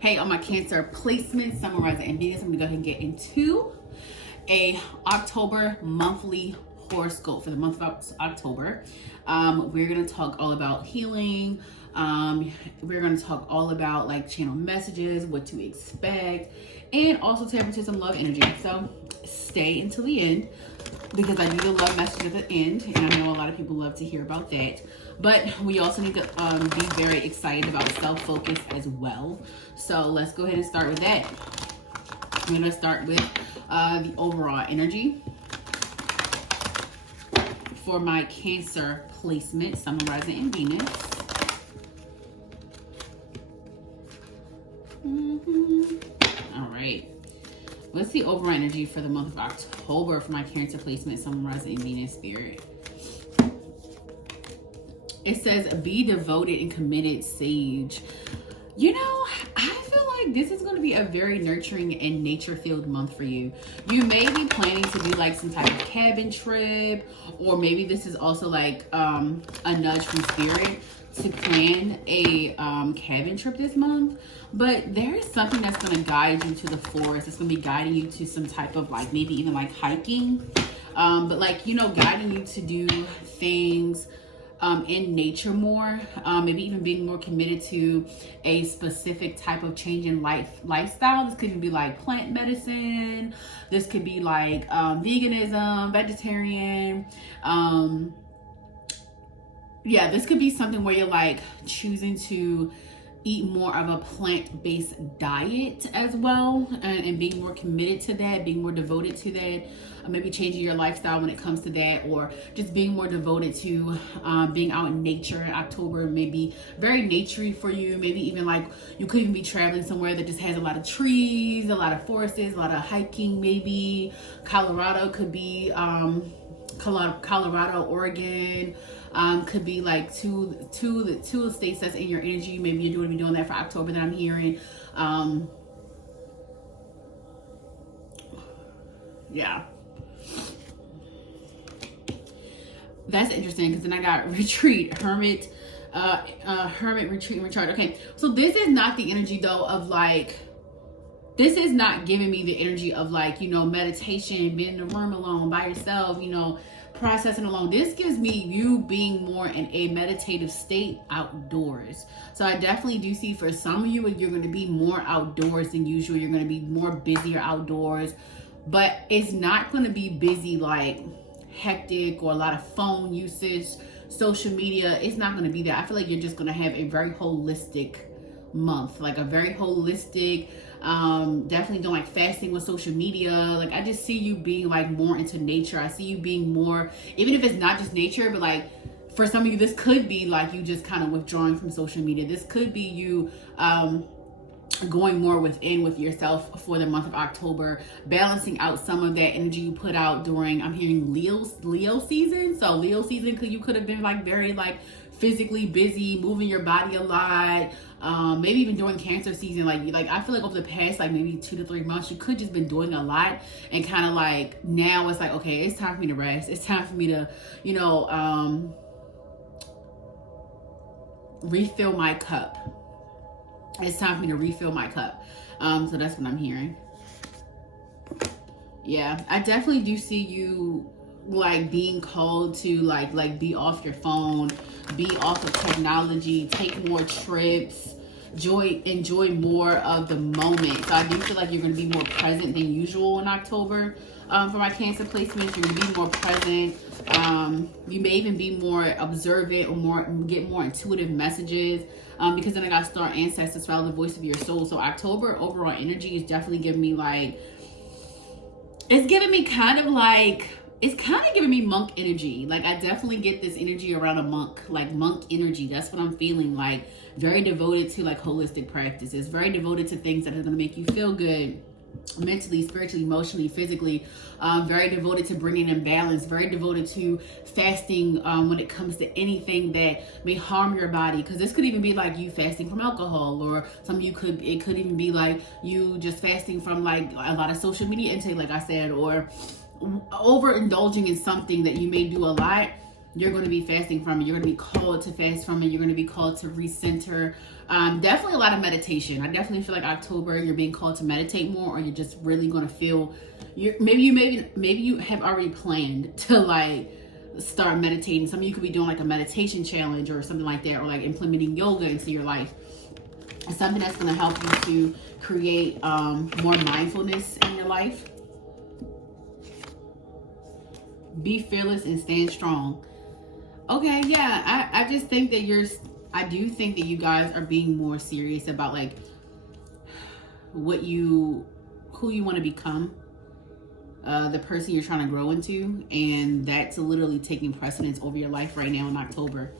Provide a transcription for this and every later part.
Hey, on my Cancer placement, Sun, Moon, Rising, and Venus, I'm gonna go ahead and get into a October monthly horoscope for the month of October. We're gonna talk all about healing. We're gonna talk all about like channel messages, what to expect, and also tap into some love energy. So stay until the end because I do the love message at the end, and I know a lot of people love to hear about that. But we also need to be very excited about self-focus as well. So let's go ahead and start with that. I'm gonna start with the overall energy for my Cancer placement, Sun, Moon, Rising, and Venus. All right. What's the overall energy for the month of October for my Cancer placement, Sun, Moon, Rising, and Venus, Spirit? It says, be devoted and committed, sage. You know, I feel like this is going to be a very nurturing and nature-filled month for you. You may be planning to do like some type of cabin trip, or maybe this is also like a nudge from Spirit to plan a cabin trip this month. But there is something that's going to guide you to the forest. It's going to be guiding you to some type of like maybe even like hiking. But like, you know, guiding you to do things in nature more, maybe even being more committed to a specific type of change in lifestyle. This could even be like plant medicine. This could be like veganism, vegetarian. Yeah, this could be something where you're like choosing to eat more of a plant-based diet as well, and being more committed to that, being more devoted to that, maybe changing your lifestyle when it comes to that, or just being more devoted to being out in nature in October. Maybe very naturey for you. Maybe even like you could even be traveling somewhere that just has a lot of trees, a lot of forests, a lot of hiking. Maybe Colorado could be Colorado, Oregon. Could be like two states that's in your energy. Maybe you're going to be doing that for October that I'm hearing. Yeah. That's interesting because then I got retreat, hermit, retreat, and recharge. Okay, so this is not the energy though of like, this is not giving me the energy of like, you know, meditation, being in the room alone by yourself, you know, processing alone. This gives me you being more in a meditative state outdoors. So I definitely do see for some of you, you're going to be more outdoors than usual. You're going to be more busier outdoors, but it's not going to be busy like hectic or a lot of phone usage, social media. It's not going to be that. I feel like you're just going to have a very holistic month, like a very holistic, definitely don't like fasting with social media. Like I just see you being like more into nature. I see you being more, even if it's not just nature, but like for some of you, this could be like you just kind of withdrawing from social media. This could be you going more within with yourself for the month of October, balancing out some of that energy you put out during, I'm hearing Leo season. So Leo season, you could have been like very like physically busy, moving your body a lot. Maybe even during Cancer season, like I feel like over the past like maybe 2 to 3 months, you could just been doing a lot, and kind of like now it's like, okay, it's time for me to rest. It's time for me to, you know, refill my cup. It's time for me to refill my cup. So that's what I'm hearing. Yeah, I definitely do see you like being called to like be off your phone, be off of technology, take more trips, enjoy more of the moment. So I do feel like you're going to be more present than usual in October. For my Cancer placements, you're going to be more present. You may even be more observant or get more intuitive messages. Because then I got star ancestors, follow the voice of your soul. So October overall energy is definitely giving me like, it's giving me kind of like, it's kind of giving me monk energy. Like I definitely get this energy around a monk, like monk energy. That's what I'm feeling, like very devoted to like holistic practices, very devoted to things that are going to make you feel good mentally, spiritually, emotionally, physically, very devoted to bringing in balance, very devoted to fasting when it comes to anything that may harm your body. Because this could even be like you fasting from alcohol, or some of you it could even be like you just fasting from like a lot of social media intake, like I said, or overindulging in something that you may do a lot. you're going to be fasting from it. You're going to be called to fast from it. You're going to be called to recenter. Definitely a lot of meditation. I definitely feel like October, you're being called to meditate more, or you're just really going to feel, maybe you have already planned to like start meditating. Some of you could be doing like a meditation challenge or something like that, or like implementing yoga into your life. It's something that's going to help you to create more mindfulness in your life. Be fearless and stand strong. Okay, yeah, I just think that I do think that you guys are being more serious about like who you want to become, the person you're trying to grow into, and that's literally taking precedence over your life right now in October.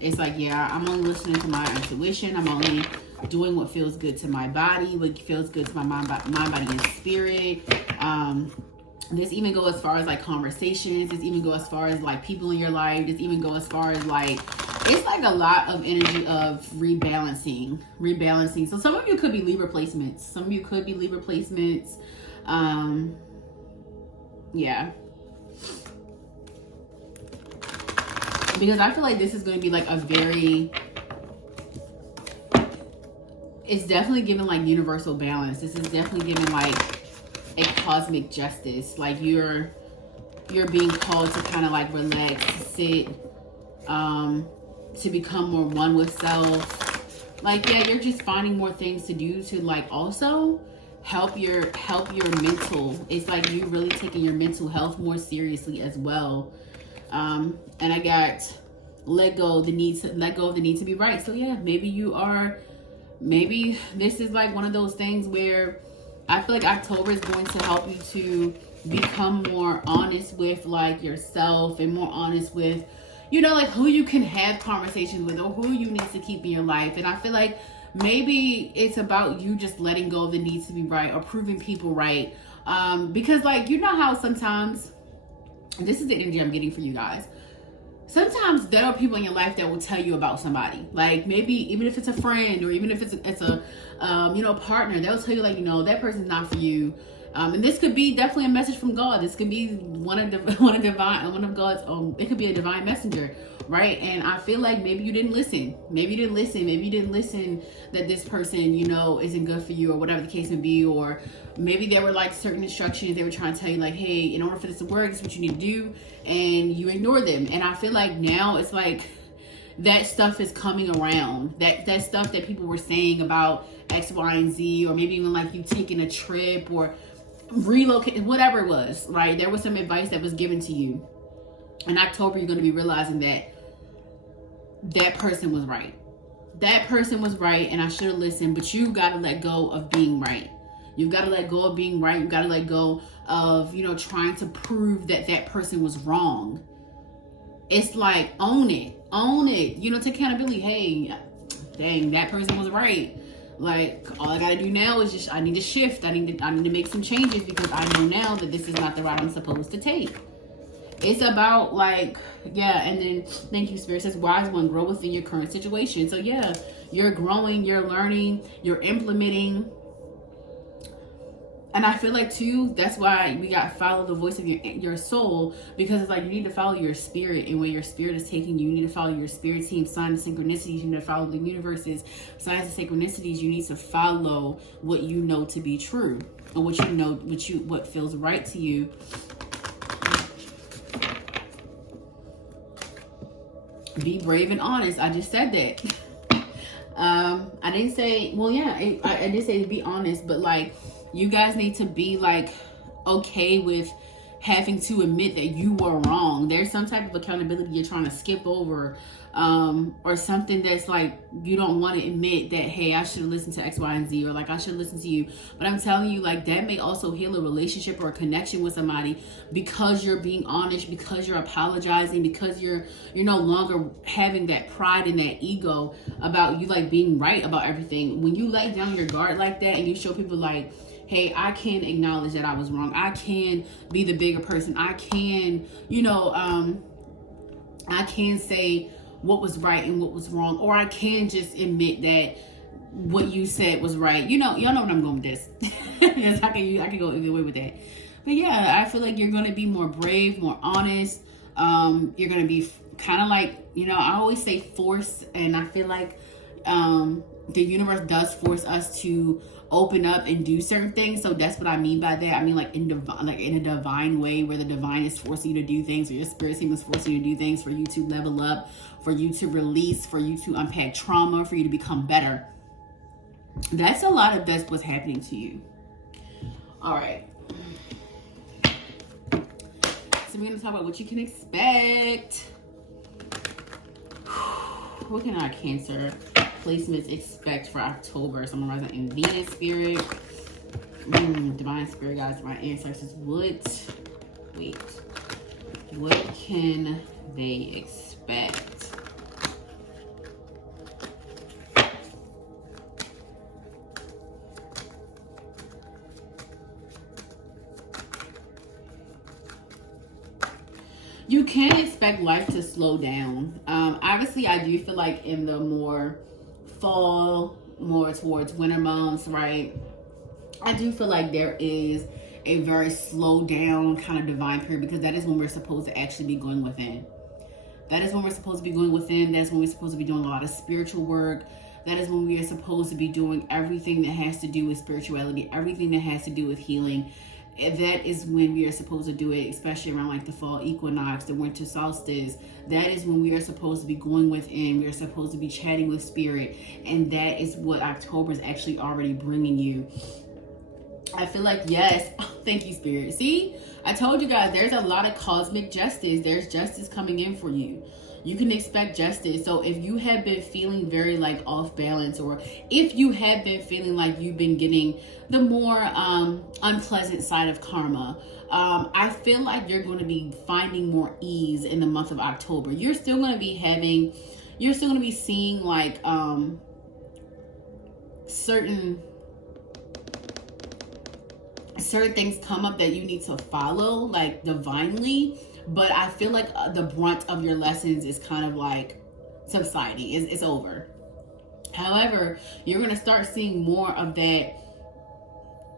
It's like, yeah, I'm only listening to my intuition. I'm only doing what feels good to my body, what feels good to my mind, body, and spirit. This even go as far as like conversations. This even go as far as like people in your life. This even go as far as like, it's like a lot of energy of rebalancing. So some of you could be Libra placements. Some of you could be Libra placements. Yeah. Because I feel like this is going to be like a very, it's definitely giving like universal balance. This is definitely giving like a cosmic justice. Like you're being called to kind of like relax, sit, to become more one with self. Like, yeah, you're just finding more things to do to like also help your mental. It's like you really taking your mental health more seriously as well. And I got let go of the need to be right. So yeah, maybe this is like one of those things where I feel like October is going to help you to become more honest with like yourself, and more honest with, you know, like who you can have conversations with, or who you need to keep in your life. And I feel like maybe it's about you just letting go of the need to be right, or proving people right. Because like, you know how sometimes, this is the energy I'm getting for you guys. Sometimes there are people in your life that will tell you about somebody. Like maybe even if it's a friend, or even if it's a you know, partner, they'll tell you like, you know, that person's not for you. And this could be definitely a message from God. This could be one of God's, it could be a divine messenger, right? And I feel like maybe you didn't listen. Maybe you didn't listen that this person, you know, isn't good for you, or whatever the case may be. Or maybe there were like certain instructions they were trying to tell you, like, hey, in order for this to work, this is what you need to do, and you ignore them. And I feel like now it's like that stuff is coming around. That stuff that people were saying about X, Y, and Z, or maybe even like you taking a trip or relocate, whatever it was, right? There was some advice that was given to you. In October, you're going to be realizing that that person was right. That person was right, and I should have listened. But you got to let go of being right. You've got to let go of being right. You've got to let go of, you know, trying to prove that that person was wrong. It's like, own it, you know, take accountability. Hey, dang, that person was right. Like, all I gotta do now is just, I need to shift. I need to make some changes, because I know now that this is not the route I'm supposed to take. It's about like, yeah. And then, thank you, Spirit says, wise one, grow within your current situation. So yeah, you're growing, you're learning, you're implementing. And I feel like too, that's why we got follow the voice of your soul, because it's like you need to follow your spirit, and where your spirit is taking you. You need to follow your spirit team, signs and synchronicities. You need to follow the universe's signs and synchronicities. You need to follow what you know to be true, or what you know, what feels right to you. Be brave and honest. I just said that. I didn't say, well, yeah, I did say be honest, but like, you guys need to be like okay with having to admit that you were wrong. There's some type of accountability you're trying to skip over, or something that's like you don't want to admit that, hey, I should have listened to X, Y, and Z, or like I should listen to you. But I'm telling you, like, that may also heal a relationship or a connection with somebody, because you're being honest, because you're apologizing, because you're no longer having that pride and that ego about you like being right about everything. When you let down your guard like that, and you show people like, hey, I can acknowledge that I was wrong. I can be the bigger person. I can, you know, I can say what was right and what was wrong. Or I can just admit that what you said was right. You know, y'all know what I'm going with this. Yes, I can go either way with that. But yeah, I feel like you're going to be more brave, more honest. You're going to be kind of like, you know, I always say force, and I feel like the universe does force us to open up and do certain things. So that's what I mean by that. I mean like in a divine way, where the divine is forcing you to do things, or your spirit team is forcing you to do things for you to level up, for you to release, for you to unpack trauma, for you to become better. That's a lot of that's what's happening to you. All right. So we're going to talk about what you can expect. What can our Cancer placements expect for October? So I'm rising in Venus spirit. Divine spirit guides, my ancestors. What can they expect? You can expect life to slow down. Obviously, I do feel like in the more fall, more towards winter months, right? I do feel like there is a very slow down kind of divine period, because that is when we're supposed to actually be going within. That is when we're supposed to be going within. That's when we're supposed to be doing a lot of spiritual work. That is when we are supposed to be doing everything that has to do with spirituality, everything that has to do with healing. That is when we are supposed to do it, especially around like the fall equinox, the winter solstice. That is when we are supposed to be going within. We are supposed to be chatting with spirit. And that is what October is actually already bringing you. I feel like, yes, thank you, spirit. See, I told you guys, there's a lot of cosmic justice. There's justice coming in for you. You can expect justice. So if you have been feeling very like off balance, or if you have been feeling like you've been getting the more unpleasant side of karma, I feel like you're going to be finding more ease in the month of October. You're still going to be seeing like certain things come up that you need to follow like divinely. But I feel like the brunt of your lessons is kind of like subsiding. It's over. However, you're going to start seeing more of that,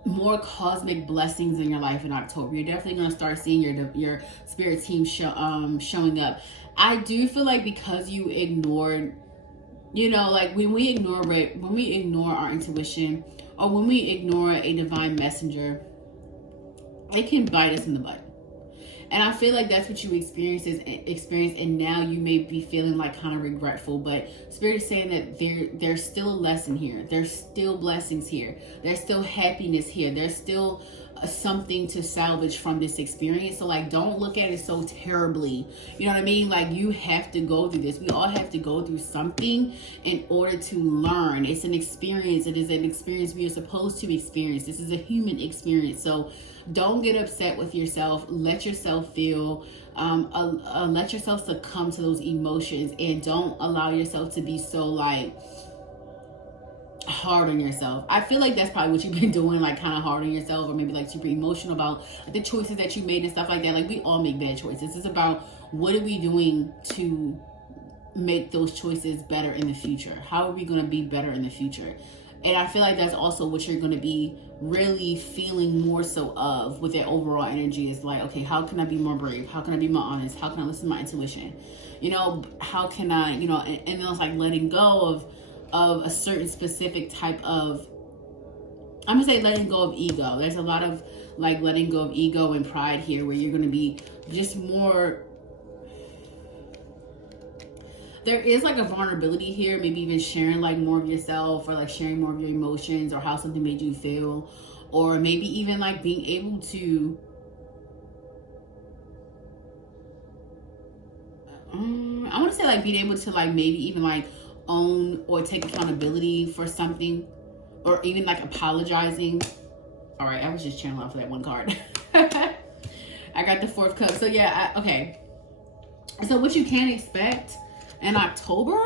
more cosmic blessings in your life in October. You're definitely going to start seeing your spirit team showing up. I do feel like because you ignored, you know, like when we ignore our intuition, or when we ignore a divine messenger, it can bite us in the butt. And I feel like that's what you experienced, and now you may be feeling like kind of regretful, but Spirit is saying that there's still a lesson here. There's still blessings here. There's still happiness here. There's still something to salvage from this experience. So like, don't look at it so terribly. You know what I mean? Like, you have to go through this. We all have to go through something in order to learn. It's an experience. It is an experience we are supposed to experience. This is a human experience. So don't get upset with yourself. Let yourself feel, let yourself succumb to those emotions, and don't allow yourself to be so like hard on yourself. I feel like that's probably what you've been doing, like kind of hard on yourself, or maybe like super emotional about the choices that you made and stuff like that. Like, we all make bad choices. It's about what are we doing to make those choices better in the future? How are we going to be better in the future? And I feel like that's also what you're going to be really feeling more so of with that overall energy, is like, okay, how can I be more brave? How can I be more honest? How can I listen to my intuition? You know, how can I, you know, and then it's like letting go of a certain specific type of, I'm gonna say letting go of ego. There's a lot of like letting go of ego and pride here, where you're going to be just more, there is like a vulnerability here, maybe even sharing like more of yourself, or like sharing more of your emotions, or how something made you feel, or maybe even like being able to I want to say like being able to like maybe even like own or take accountability for something, or even like apologizing. All right, I was just channeling off of that one card. I got the 4th cup. So yeah, okay. So what you can expect in October,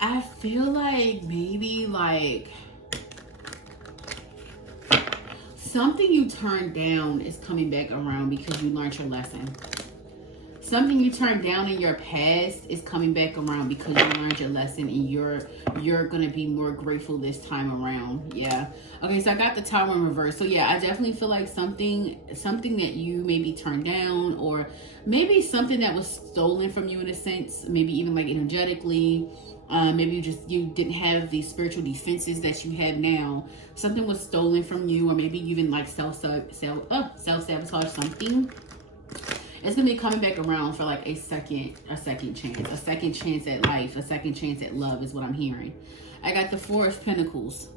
I feel like maybe like something you turned down is coming back around because you learned your lesson. something you turned down in your past is coming back around because you learned your lesson, and you're gonna be more grateful this time around. Yeah. Okay, so I got the Tower in reverse. So yeah, I definitely feel like something that you maybe turned down, or maybe something that was stolen from you in a sense, maybe even like energetically. Maybe you didn't have the spiritual defenses that you have now. Something was stolen from you, or maybe you even like self-sabotage something. It's gonna be coming back around for like a second chance at life, a second chance at love is what I'm hearing. I got the Four of Pentacles.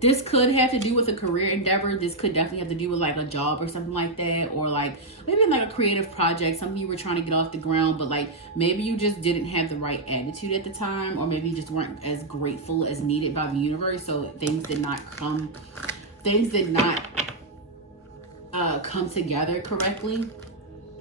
This could have to do with a career endeavor. This could definitely have to do with like a job or something like that, or like maybe like a creative project, something you were trying to get off the ground, but like maybe you just didn't have the right attitude at the time, or maybe you just weren't as grateful as needed by the universe. So things did not come together correctly.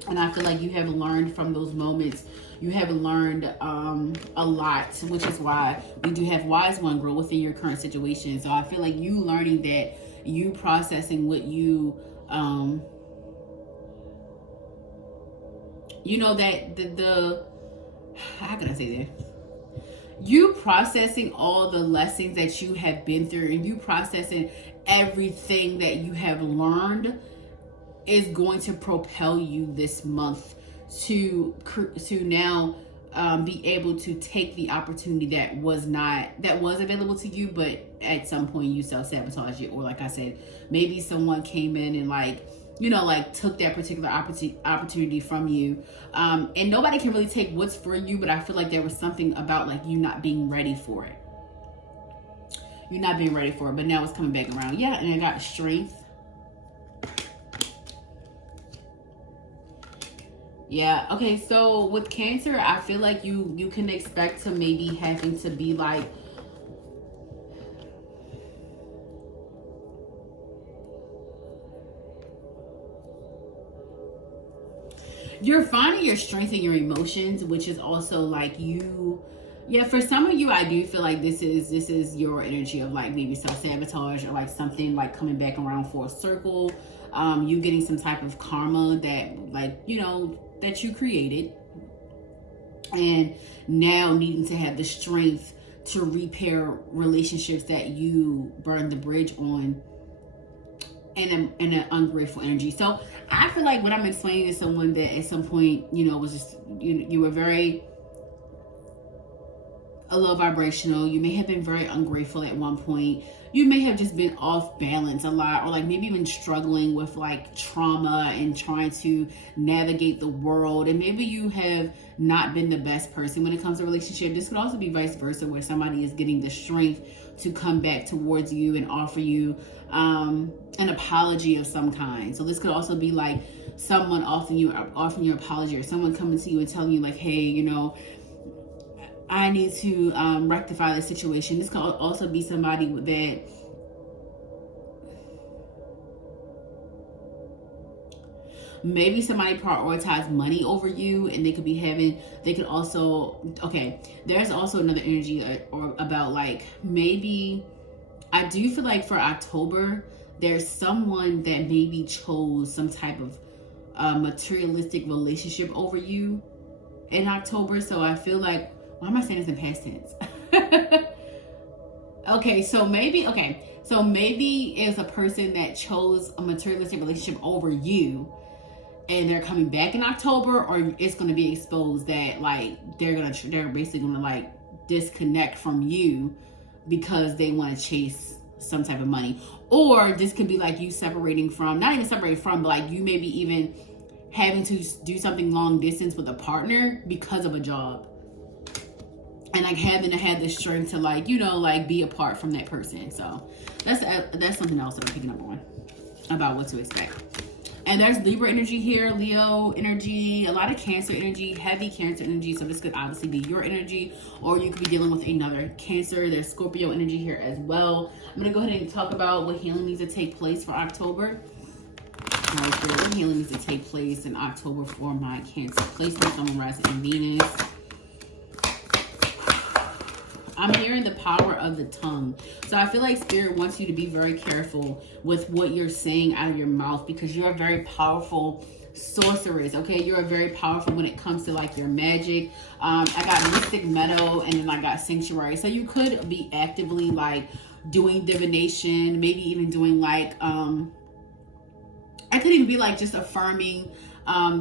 And I feel like you have learned from those moments. You have learned a lot, which is why we do have wise one, grow within your current situation. So I feel like you learning that, you processing what you you know, that the how can I say that? You processing all the lessons that you have been through, and you processing everything that you have learned is going to propel you this month to now be able to take the opportunity that was available to you, but at some point you self-sabotage it, or like I said, maybe someone came in and like, you know, like took that particular opportunity from you, and nobody can really take what's for you, but I feel like there was something about like you not being ready for it. You're not being ready for it, but now it's coming back around. Yeah, and I got strength. Yeah, okay, so with Cancer, I feel like you can expect to maybe having to be like, you're finding your strength in your emotions, which is also like you, yeah, for some of you, I do feel like this is your energy of like maybe self-sabotage, or like something like coming back around for a circle. You getting some type of karma that, like, you know, that you created, and now needing to have the strength to repair relationships that you burned the bridge on, in an ungrateful energy. So I feel like what I'm explaining is someone that at some point, you know, was just, you were very a low vibrational. You may have been very ungrateful at one point. You may have just been off balance a lot, or like maybe even struggling with like trauma and trying to navigate the world. And maybe you have not been the best person when it comes to relationship. This could also be vice versa, where somebody is getting the strength to come back towards you and offer you an apology of some kind. So this could also be like someone offering you an apology, or someone coming to you and telling you like, hey, you know, I need to rectify this situation. This could also be somebody that maybe somebody prioritized money over you, and they could also, okay, there's also another energy or about like, maybe, I do feel like for October, there's someone that maybe chose some type of materialistic relationship over you in October. So I feel like, why am I saying this in past tense? So maybe it's a person that chose a materialistic relationship over you, and they're coming back in October, or it's going to be exposed that like they're basically going to like disconnect from you because they want to chase some type of money. Or this could be like you separating from, not even separating from, but like you maybe even having to do something long distance with a partner because of a job. And like having to have the strength to like, you know, like be apart from that person. So that's something else that I'm picking up on about what to expect. And there's Libra energy here, Leo energy, a lot of Cancer energy, heavy Cancer energy. So this could obviously be your energy, or you could be dealing with another Cancer. There's Scorpio energy here as well. I'm going to go ahead and talk about what healing needs to take place for October. What healing needs to take place in October for my Cancer placements. I'm rising in Venus. I'm hearing the power of the tongue. So I feel like Spirit wants you to be very careful with what you're saying out of your mouth, because you're a very powerful sorceress. Okay, you are very powerful when it comes to like your magic. I got mystic meadow, and then I got sanctuary. So you could be actively like doing divination, maybe even doing like I could even be like just affirming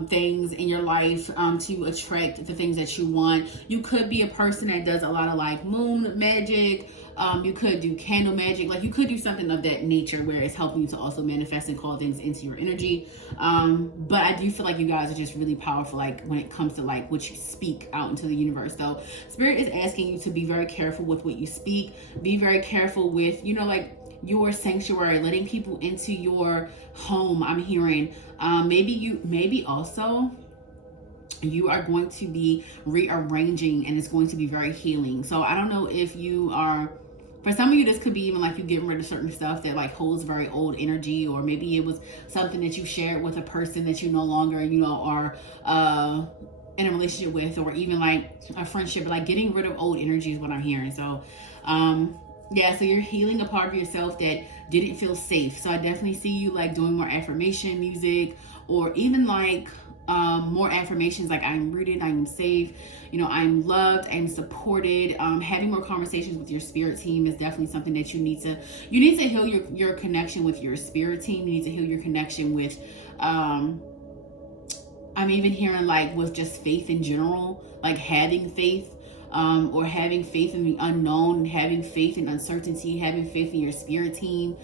things in your life to attract the things that you want. You could be a person that does a lot of like moon magic. You could do candle magic. Like you could do something of that nature where it's helping you to also manifest and call things into your energy. But I do feel like you guys are just really powerful, like when it comes to like what you speak out into the universe. So Spirit is asking you to be very careful with what you speak. Be very careful with, you know, like your sanctuary, letting people into your home. I'm hearing maybe also you are going to be rearranging, and it's going to be very healing. So I don't know if you are, for some of you, this could be even like you getting rid of certain stuff that like holds very old energy, or maybe it was something that you shared with a person that you no longer, you know, are in a relationship with, or even like a friendship, like getting rid of old energy is what I'm hearing. So yeah, so you're healing a part of yourself that didn't feel safe. So I definitely see you like doing more affirmation music, or even like more affirmations like I'm rooted, I'm safe, you know, I'm loved, I'm supported. Having more conversations with your spirit team is definitely something that you need to heal your connection with your spirit team. You need to heal your connection with I'm even hearing like with just faith in general, like having faith. Or having faith in the unknown, having faith in uncertainty, having faith in your spirit team.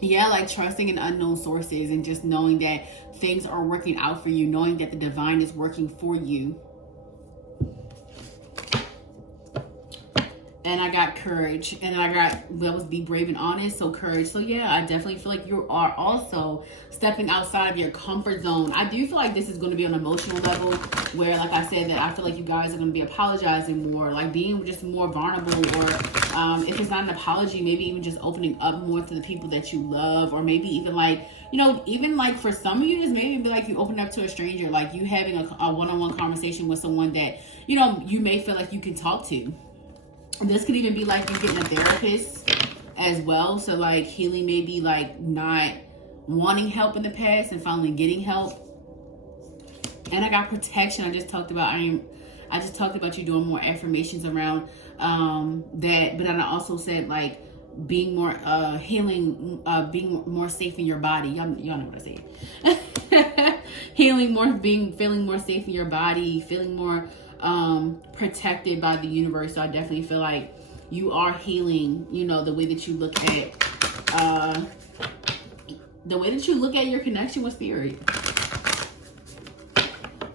Yeah, like trusting in unknown sources and just knowing that things are working out for you, knowing that the divine is working for you. And I got courage, and I got, that was be brave and honest, so courage. So yeah, I definitely feel like you are also stepping outside of your comfort zone. I do feel like this is going to be on an emotional level where, like I said, that I feel like you guys are going to be apologizing more, like being just more vulnerable, or if it's not an apology, maybe even just opening up more to the people that you love, or maybe even like, you know, even like for some of you, this maybe be like you open up to a stranger, like you having a one-on-one conversation with someone that, you know, you may feel like you can talk to. This could even be like you getting a therapist as well. So like healing may be like not wanting help in the past and finally getting help. And I got protection. I just talked about you doing more affirmations around that. But then I also said like being more healing, being more safe in your body. Y'all know what I say. Healing more, feeling more safe in your body, feeling more protected by the universe. So I definitely feel like you are healing, you know, the way that you look at your connection with spirit.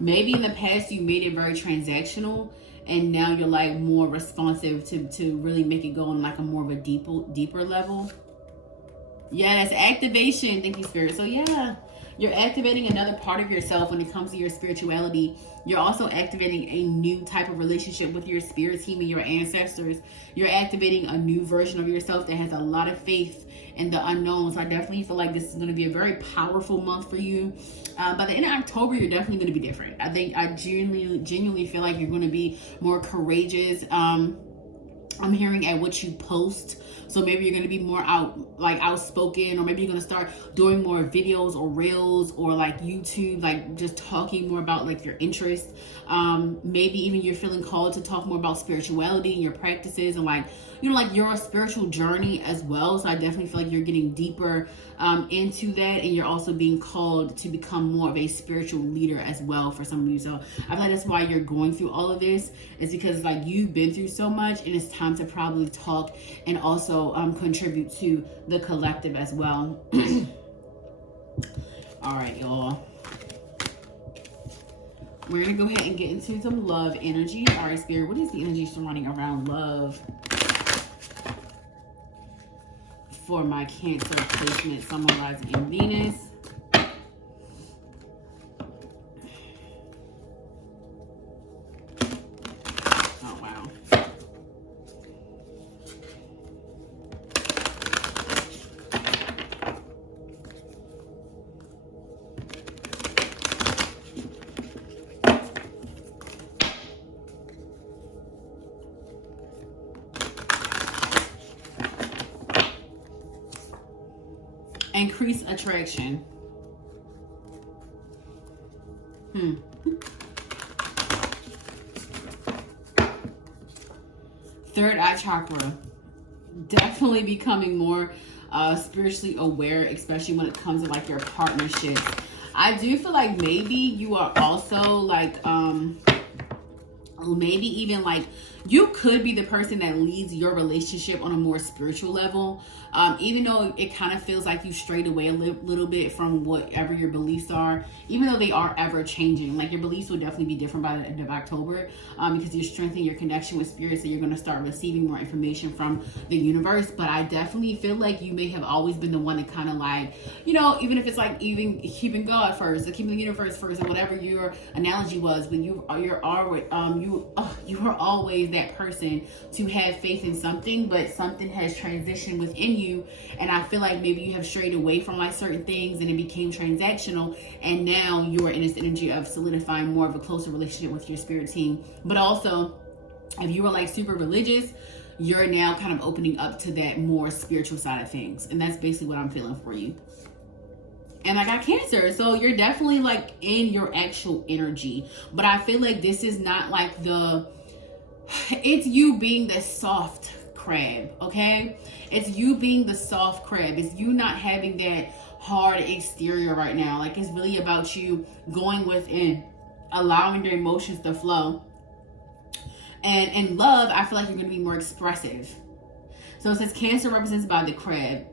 Maybe in the past you made it very transactional, and now you're like more responsive to really make it go on like a more of a deeper level. Yes, activation. Thank you, Spirit. So yeah, you're activating another part of yourself when it comes to your spirituality. You're also activating a new type of relationship with your spirit team and your ancestors. You're activating a new version of yourself that has a lot of faith in the unknown. So I definitely feel like this is going to be a very powerful month for you. By the end of October, you're definitely going to be different. I genuinely feel like you're going to be more courageous. I'm hearing at what you post. So maybe you're going to be more outspoken, or maybe you're going to start doing more videos or reels, or like YouTube, like just talking more about like your interests. Maybe even you're feeling called to talk more about spirituality and your practices, and like, you know, like your spiritual journey as well. So I definitely feel like you're getting deeper into that, and you're also being called to become more of a spiritual leader as well for some of you. So I feel like that's why you're going through all of this, is because like you've been through so much, and it's time to probably talk and also contribute to the collective as well. All right, y'all. We're gonna go ahead and get into some love energy. All right, Spirit, what is the energy surrounding around love for my Cancer placement, Sun, Moon, Rising, and Venus? Oh, wow. Increase attraction. Third eye chakra. Definitely becoming more spiritually aware, especially when it comes to like your partnerships. I do feel like maybe you are also like maybe even like you could be the person that leads your relationship on a more spiritual level, even though it kind of feels like you strayed away a little bit from whatever your beliefs are, even though they are ever changing. Like your beliefs will definitely be different by the end of October, because you're strengthening your connection with spirit, so you're going to start receiving more information from the universe. But I definitely feel like you may have always been the one to kind of like, you know, even if it's like even keeping God first or keeping the universe first or whatever your analogy was, but you are always that person to have faith in something, but something has transitioned within you, and I feel like maybe you have strayed away from like certain things and it became transactional, and now you're in this energy of solidifying more of a closer relationship with your spirit team. But also, if you were like super religious, you're now kind of opening up to that more spiritual side of things, and that's basically what I'm feeling for you. And I got Cancer, so you're definitely like in your actual energy, but I feel like this is not like it's you being the soft crab, okay? It's you being the soft crab. It's you not having that hard exterior right now. Like it's really about you going within, allowing your emotions to flow. And in love, I feel like you're going to be more expressive. So it says Cancer represented by the crab,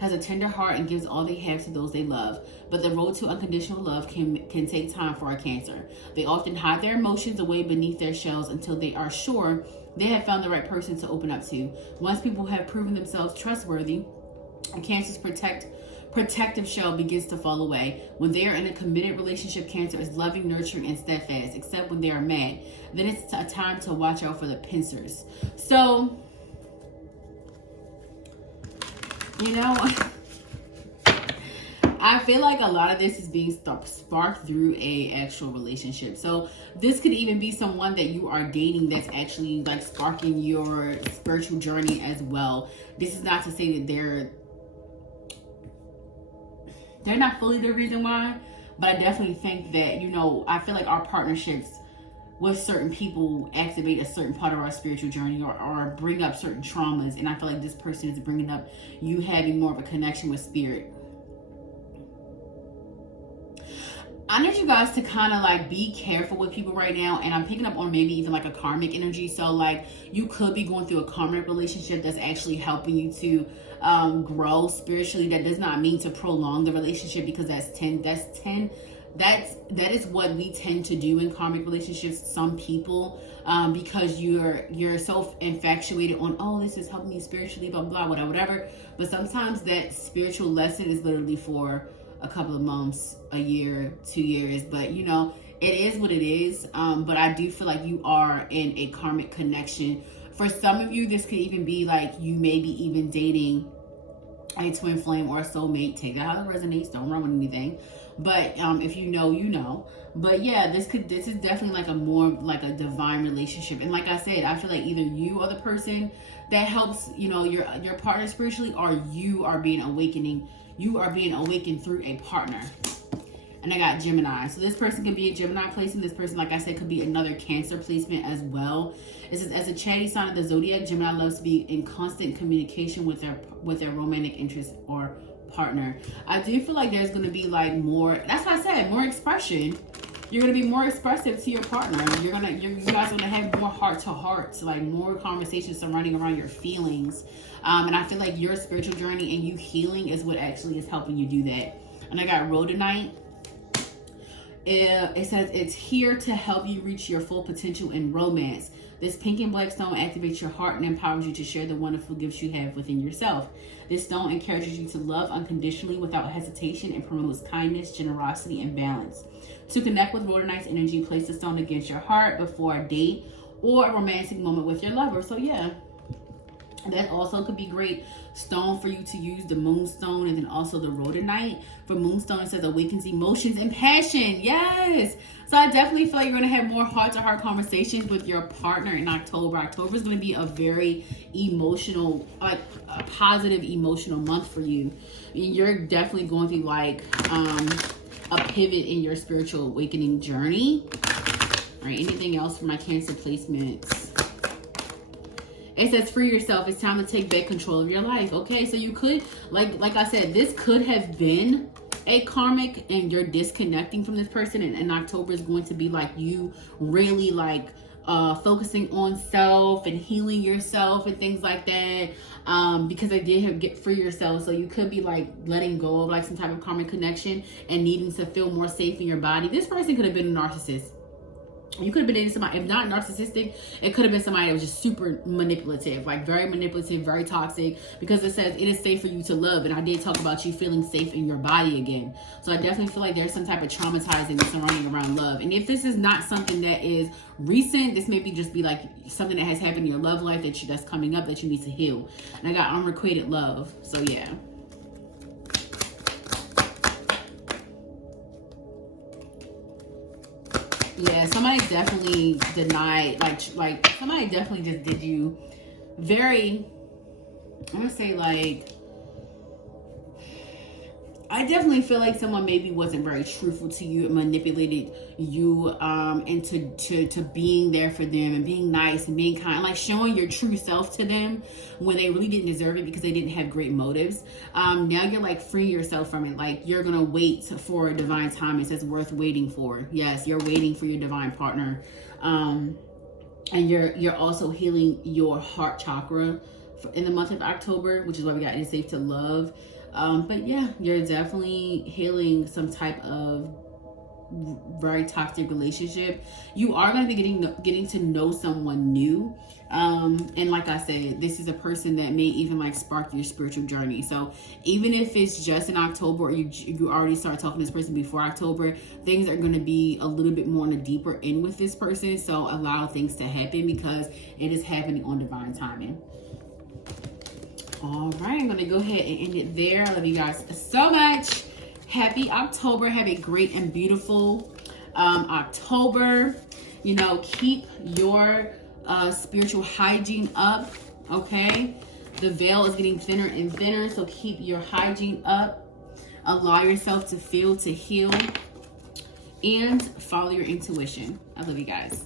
has a tender heart and gives all they have to those they love. But the road to unconditional love can take time for our Cancer. They often hide their emotions away beneath their shells until they are sure they have found the right person to open up to. Once people have proven themselves trustworthy, a Cancer's protective shell begins to fall away. When they are in a committed relationship, Cancer is loving, nurturing, and steadfast, except when they are mad. Then it's a time to watch out for the pincers. So, you know, I feel like a lot of this is being sparked through a actual relationship. So this could even be someone that you are dating that's actually like sparking your spiritual journey as well. This is not to say that they're not fully the reason why, but I definitely think that, you know, I feel like our partnerships with certain people activate a certain part of our spiritual journey, or bring up certain traumas. And I feel like this person is bringing up you having more of a connection with spirit. I need you guys to kind of like be careful with people right now, and I'm picking up on maybe even like a karmic energy. So like you could be going through a karmic relationship that's actually helping you to grow spiritually. That does not mean to prolong the relationship, because that is what we tend to do in karmic relationships. Some people, because you're so infatuated on, oh, this is helping you spiritually, blah blah whatever. But sometimes that spiritual lesson is literally for a couple of months, a year, 2 years. But you know, it is what it is. But I do feel like you are in a karmic connection. For some of you, this could even be like you may be even dating a twin flame or a soulmate. Take that how it resonates. Don't run with anything. But if you know, you know. But yeah, this is definitely like a more like a divine relationship. And like I said, I feel like either you are the person that helps, you know, your partner spiritually, or you are being awakened through a partner. And I got Gemini. So this person could be a Gemini placement. This person, like I said, could be another Cancer placement as well. It says, as a chatty sign of the zodiac, Gemini loves to be in constant communication with their romantic interest or partner. I do feel like there's going to be like more, that's what I said, more expression. You're going to be more expressive to your partner. You guys are going to have more heart to heart, so like more conversations surrounding around your feelings. And I feel like your spiritual journey and you healing is what actually is helping you do that. And I got Rhodonite. It says it's here to help you reach your full potential in romance. This pink and black stone activates your heart and empowers you to share the wonderful gifts you have within yourself. This stone encourages you to love unconditionally without hesitation and promotes kindness, generosity, and balance. To connect with Rhodonite's energy, place the stone against your heart before a date or a romantic moment with your lover. So yeah, that also could be great stone for you to use, the moonstone, and then also the Rhodonite. For moonstone, it says awakens emotions and passion. Yes. So I definitely feel like you're going to have more heart-to-heart conversations with your partner in October. October is going to be a very emotional, like a positive emotional month for you. I mean, you're definitely going through like a pivot in your spiritual awakening journey. All right, anything else for my Cancer placements? It says free yourself. It's time to take back control of your life. Okay, so you could, like I said, this could have been a karmic and you're disconnecting from this person, and October is going to be like you really like focusing on self and healing yourself and things like that, because I did have get free yourself. So you could be like letting go of like some type of karmic connection and needing to feel more safe in your body. This person could have been a narcissist. You could have been dating somebody, if not narcissistic, it could have been somebody that was just super manipulative, like very manipulative, very toxic, because it says it is safe for you to love. And I did talk about you feeling safe in your body again. So I definitely feel like there's some type of traumatizing surrounding around love. And if this is not something that is recent, this maybe just be like something that has happened in your love life that's coming up that you need to heal. And I got unrequited love. So yeah. Yeah, somebody definitely denied, like somebody definitely just did you very, I'm gonna say like, I definitely feel like someone maybe wasn't very truthful to you and manipulated you into being there for them and being nice and being kind, like showing your true self to them when they really didn't deserve it because they didn't have great motives. Now you're like freeing yourself from it. Like you're gonna wait for a divine timing that's worth waiting for. Yes, you're waiting for your divine partner, and you're also healing your heart chakra in the month of October, which is why we got It Is Safe to Love. But yeah, you're definitely healing some type of very toxic relationship. You are going to be getting to know someone new. And like I said, this is a person that may even like spark your spiritual journey. So even if it's just in October or you already start talking to this person before October, things are going to be a little bit more on a deeper end with this person. So allow things to happen because it is happening on divine timing. All right, I'm gonna go ahead and end it there. I love you guys so much. Happy October. Have a great and beautiful October. You know, keep your spiritual hygiene up, okay? The veil is getting thinner and thinner, so keep your hygiene up. Allow yourself to feel, to heal, and follow your intuition. I love you guys.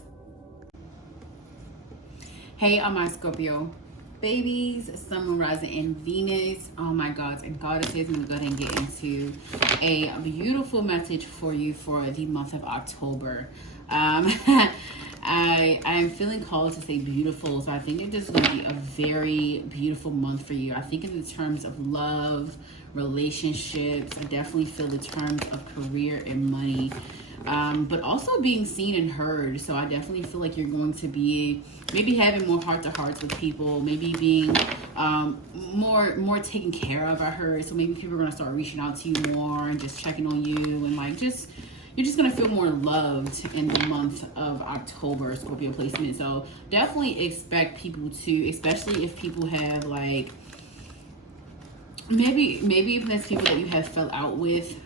Hey, I'm my Scorpio babies, Sun, Moon, Rising, and Venus. Oh my gods and goddesses, I'm gonna go ahead and get into a beautiful message for you for the month of October. I am feeling called to say beautiful, so I think it is going to be a very beautiful month for you. I think in the terms of love, relationships, I definitely feel the terms of career and money. But also being seen and heard. So I definitely feel like you're going to be maybe having more heart-to-hearts with people, maybe being more taken care of, I heard. So maybe people are going to start reaching out to you more and just checking on you, and like you're just going to feel more loved in the month of October, Scorpio placement. So definitely expect people to, especially if people have like maybe even as people that you have fell out with,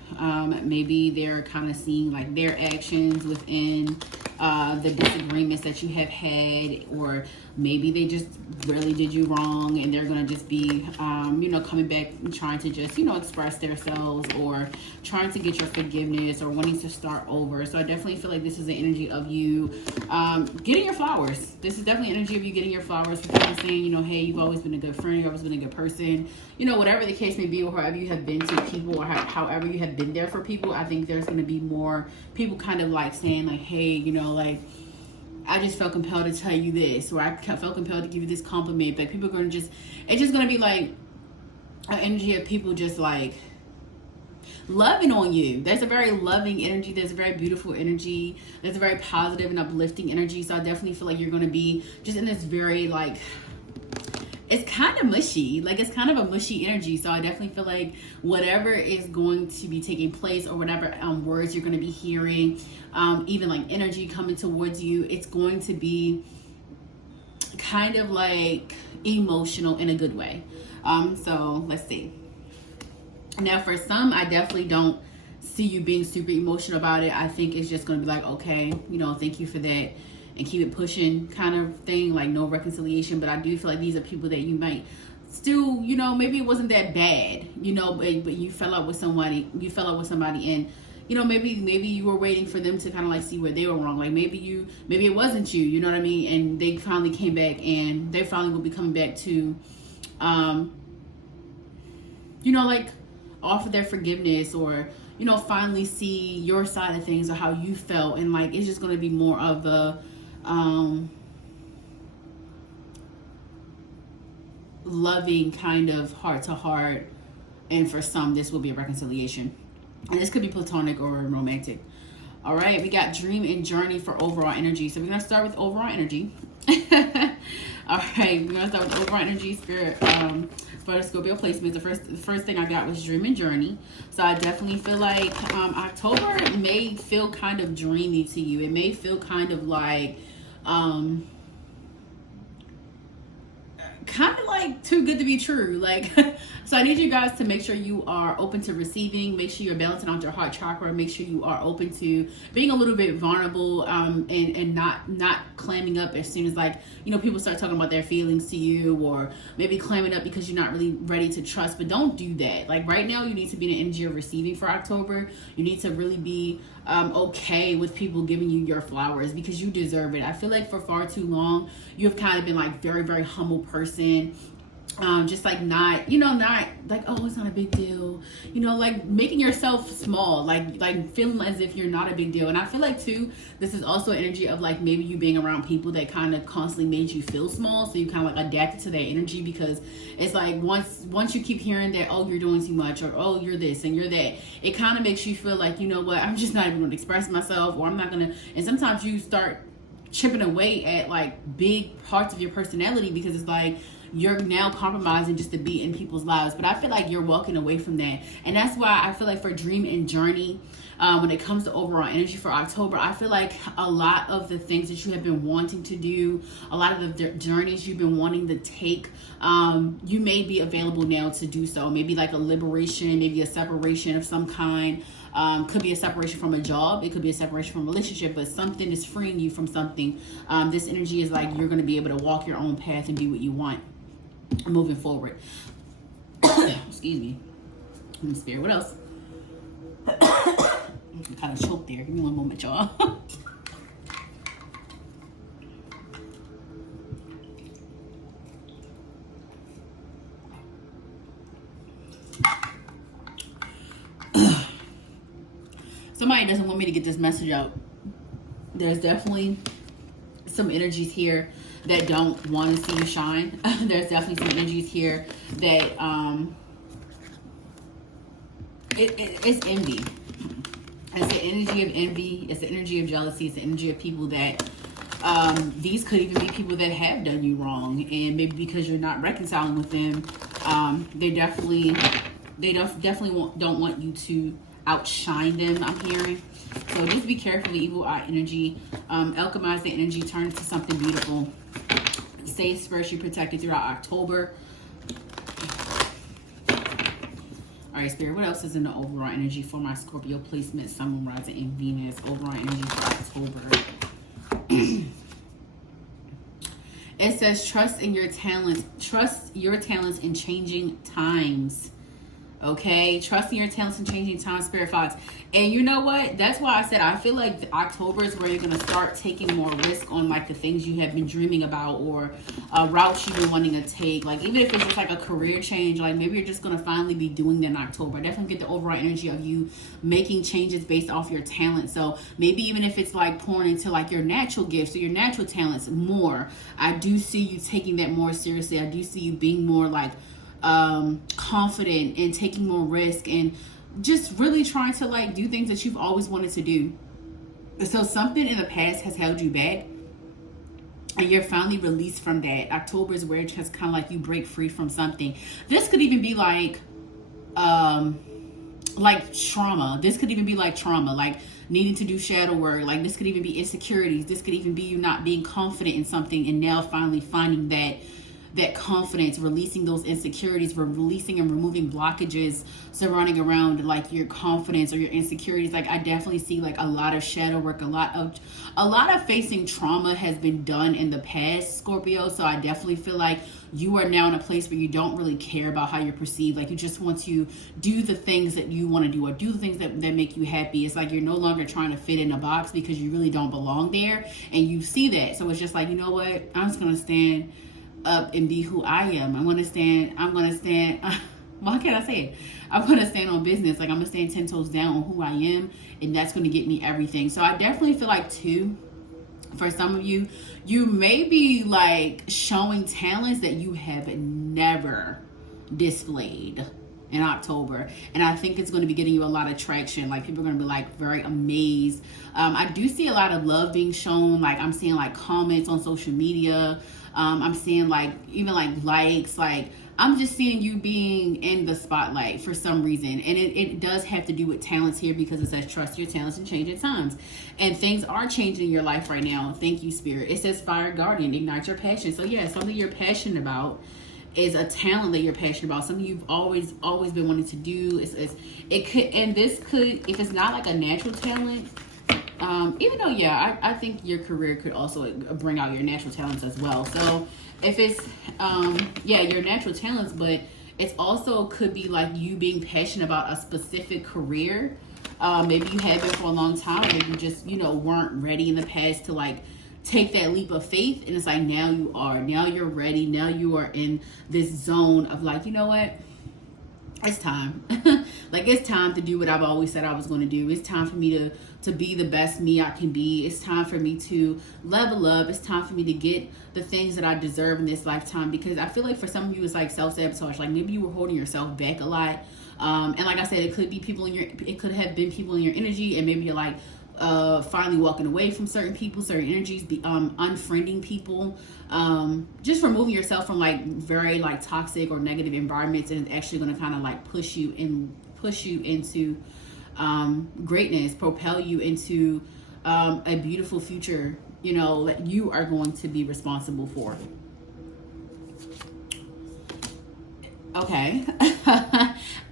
maybe they're kind of seeing like their actions within the disagreements that you have had, or maybe they just really did you wrong and they're gonna just be coming back and trying to just express themselves or trying to get your forgiveness or wanting to start over. So I definitely feel like this is the energy of you getting your flowers. This is definitely energy of you getting your flowers, for people saying, hey, you've always been a good friend, you've always been a good person, whatever the case may be, or however you have been to people, or however you have been there for people. I think there's going to be more people kind of like saying like, hey, like, I just felt compelled to tell you this, or I felt compelled to give you this compliment. But people are going to it's just going to be like an energy of people just like loving on you. There's a very loving energy. There's a very beautiful energy. There's a very positive and uplifting energy. So I definitely feel like you're going to be just in this very like, it's kind of mushy. Like, it's kind of a mushy energy. So I definitely feel like whatever is going to be taking place, or whatever words you're going to be hearing, even like energy coming towards you, it's going to be kind of like emotional in a good way. So let's see. Now for some, I definitely don't see you being super emotional about it. I think it's just going to be like, okay, thank you for that, and keep it pushing kind of thing, like no reconciliation. But I do feel like these are people that you might still, maybe it wasn't that bad, but you fell out with somebody, and you know, maybe you were waiting for them to kind of like see where they were wrong. Like maybe it wasn't you, you know what I mean? And they finally came back, and they finally will be coming back to, you know, like offer their forgiveness, or, you know, finally see your side of things or how you felt. And like, it's just going to be more of a, loving kind of heart to heart. And for some, this will be a reconciliation. And this could be platonic or romantic. All right, we got dream and journey for overall energy. So we're going to start with overall energy. All right, we're going to start with overall energy, spirit, for the Scorpio placements. The first thing I got was dream and journey. So I definitely feel like October may feel kind of dreamy to you. It may feel kind of like, kind of like too good to be true. Like, so I need you guys to make sure you are open to receiving. Make sure you're balancing out your heart chakra. Make sure you are open to being a little bit vulnerable, and not clamming up as soon as, like, you know, people start talking about their feelings to you, or maybe clamming up because you're not really ready to trust. But don't do that. Like right now, you need to be in the energy of receiving for October. You need to really be okay with people giving you your flowers, because you deserve it. I feel like for far too long, you've kind of been like very, very humble person. Just like not like, oh, it's not a big deal, you know, like making yourself small, like feeling as if you're not a big deal. And I feel like too, this is also energy of like maybe you being around people that kind of constantly made you feel small, so you kind of like adapted to their energy, because it's like once you keep hearing that, oh, you're doing too much, or oh, you're this and you're that, it kind of makes you feel like, you know what, I'm just not even going to express myself, or I'm not going to. And sometimes you start chipping away at like big parts of your personality, because it's like you're now compromising just to be in people's lives. But I feel like you're walking away from that. And that's why I feel like for dream and journey, when it comes to overall energy for October, I feel like a lot of the things that you have been wanting to do, a lot of the journeys you've been wanting to take, you may be available now to do so. Maybe like a liberation, maybe a separation of some kind. Could be a separation from a job. It could be a separation from a relationship, but something is freeing you from something. This energy is like you're going to be able to walk your own path and do what you want moving forward. Excuse me. Spirit, what else? I'm kind of choked there. Give me one moment, y'all. Somebody doesn't want me to get this message out. There's definitely some energies here that don't want to see you shine. There's definitely some energies here that it's envy. It's the energy of envy. It's the energy of jealousy. It's the energy of people that these could even be people that have done you wrong, and maybe because you're not reconciling with them, they definitely don't want you to outshine them, I'm hearing. So just be careful with evil eye energy. Alchemize the energy, turn it to something beautiful. Stay spiritually protected throughout October. All right, Spirit, what else is in the overall energy for my Scorpio placement, Sun, Moon, Rising, and Venus? Overall energy for October. It says, trust in your talents. Trust your talents in changing times. Okay, trusting your talents and changing time, Spirit Fox. And you know what, that's why I said I feel like October is where you're going to start taking more risk on like the things you have been dreaming about, or routes you've been wanting to take. Like even if it's just like a career change, like maybe you're just going to finally be doing that in October. I definitely get the overall energy of you making changes based off your talent. So maybe even if it's like pouring into like your natural gifts or your natural talents more, I do see you taking that more seriously. I do see you being more like confident and taking more risk, and just really trying to like do things that you've always wanted to do. So something in the past has held you back, and you're finally released from that. October is where it just kind of like you break free from something. This could even be like trauma. This could even be like trauma, like needing to do shadow work. Like this could even be insecurities. This could even be you not being confident in something, and now finally finding that that confidence, releasing those insecurities, releasing and removing blockages surrounding around like your confidence or your insecurities. Like I definitely see like a lot of shadow work, a lot of facing trauma has been done in the past, Scorpio. So I definitely feel like you are now in a place where you don't really care about how you're perceived. Like you just want to do the things that you want to do, or do the things that make you happy. It's like you're no longer trying to fit in a box because you really don't belong there, and you see that. So it's just like, you know what, I'm just gonna stand up and be who I am. I'm gonna stand why can't I say it? I'm gonna stand on business. Like I'm gonna stand 10 toes down on who I am, and that's gonna get me everything. So I definitely feel like too, for some of you, you may be like showing talents that you have never displayed in October, and I think it's going to be getting you a lot of traction. Like people are going to be like very amazed. I do see a lot of love being shown. Like I'm seeing like comments on social media. I'm seeing like even like likes. Like I'm just seeing you being in the spotlight for some reason. And it does have to do with talents here, because it says trust your talents and change at times. And things are changing in your life right now. Thank you, Spirit. It says fire guardian, ignite your passion. So yeah, something you're passionate about is a talent that you're passionate about, something you've always been wanting to do. It could, and this could, if it's not like a natural talent, even though, yeah, I think your career could also bring out your natural talents as well. So if it's, yeah, your natural talents, but it's also could be like you being passionate about a specific career. Maybe you have been for a long time, maybe you just, you know, weren't ready in the past to like take that leap of faith. And it's like, now you are, now you're ready. Now you are in this zone of like, you know what? It's time. Like it's time to do what I've always said I was going to do. It's time for me to be the best me I can be. It's time for me to level up. It's time for me to get the things that I deserve in this lifetime. Because I feel like for some of you, it's like self-sabotage. Like maybe you were holding yourself back a lot. And like I said, it could be people in your, it could have been people in your energy, and maybe you're like, finally walking away from certain people, certain energies, unfriending people, just removing yourself from like very like toxic or negative environments, and it's actually going to kind of like push you into greatness, propel you into a beautiful future, you know, that you are going to be responsible for. Okay.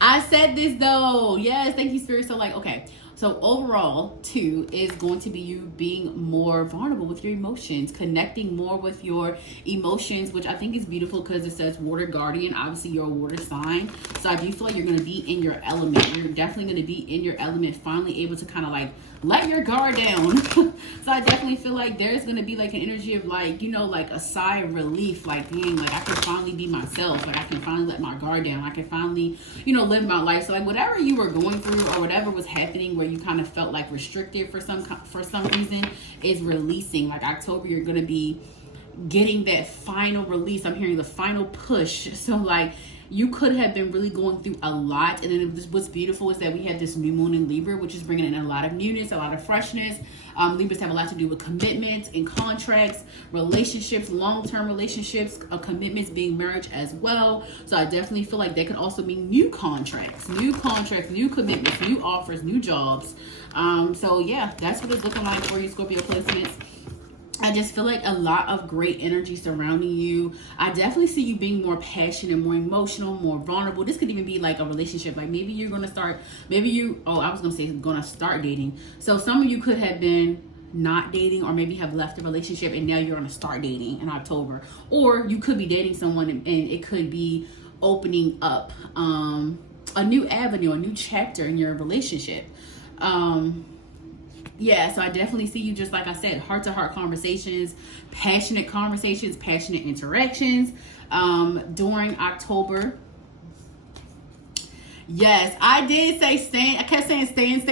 I said this though. Yes, thank you, Spirit. So like, okay. So overall, 2 is going to be you being more vulnerable with your emotions, connecting more with your emotions, which I think is beautiful because it says water guardian. Obviously, you're a water sign. So I do feel like you're going to be in your element. You're definitely going to be in your element, finally able to kind of like let your guard down. So I definitely feel like there's going to be like an energy of like, you know, like a sigh of relief, like being like, I can finally be myself. Like I can finally let my guard down. I can finally, you know, live my life. So like whatever you were going through or whatever was happening where you kind of felt like restricted for some reason is releasing. Like October, you're going to be getting that final release. I'm hearing the final push. So like you could have been really going through a lot, and then what's beautiful is that we have this new moon in Libra, which is bringing in a lot of newness, a lot of freshness. Libras have a lot to do with commitments and contracts, relationships, long-term relationships, commitments, being marriage as well. So I definitely feel like they could also mean new contracts, new commitments, new offers, new jobs. So yeah, that's what it's looking like for you, Scorpio placements. I just feel like a lot of great energy surrounding you. I definitely see you being more passionate, more emotional, more vulnerable. This could even be like a relationship. Like maybe you're going to start, I was going to say going to start dating. So some of you could have been not dating, or maybe have left a relationship and now you're going to start dating in October. Or you could be dating someone and it could be opening up a new avenue, a new chapter in your relationship. Yeah, so I definitely see you, just like I said, heart-to-heart conversations, passionate interactions during October. Yes, I did say stand. I kept saying stand.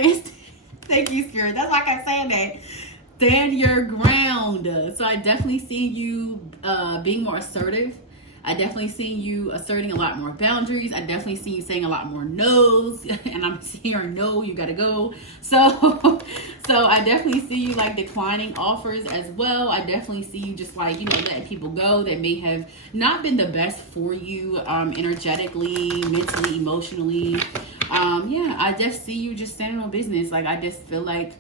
Thank you, Spirit. That's why I kept saying that. Stand your ground. So I definitely see you being more assertive. I definitely see you asserting a lot more boundaries. I definitely see you saying a lot more no's, and I'm hearing no, you gotta go. So I definitely see you like declining offers as well. I definitely see you just like, you know, letting people go that may have not been the best for you, energetically, mentally, emotionally. Yeah, I just see you just standing on business. Like I just feel like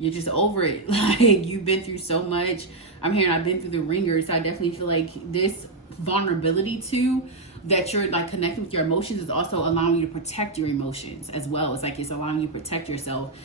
you're just over it. Like you've been through so much. I'm hearing I've been through the ringer. So I definitely feel like this vulnerability to, that you're like connecting with your emotions, is also allowing you to protect your emotions as well. It's like it's allowing you to protect yourself,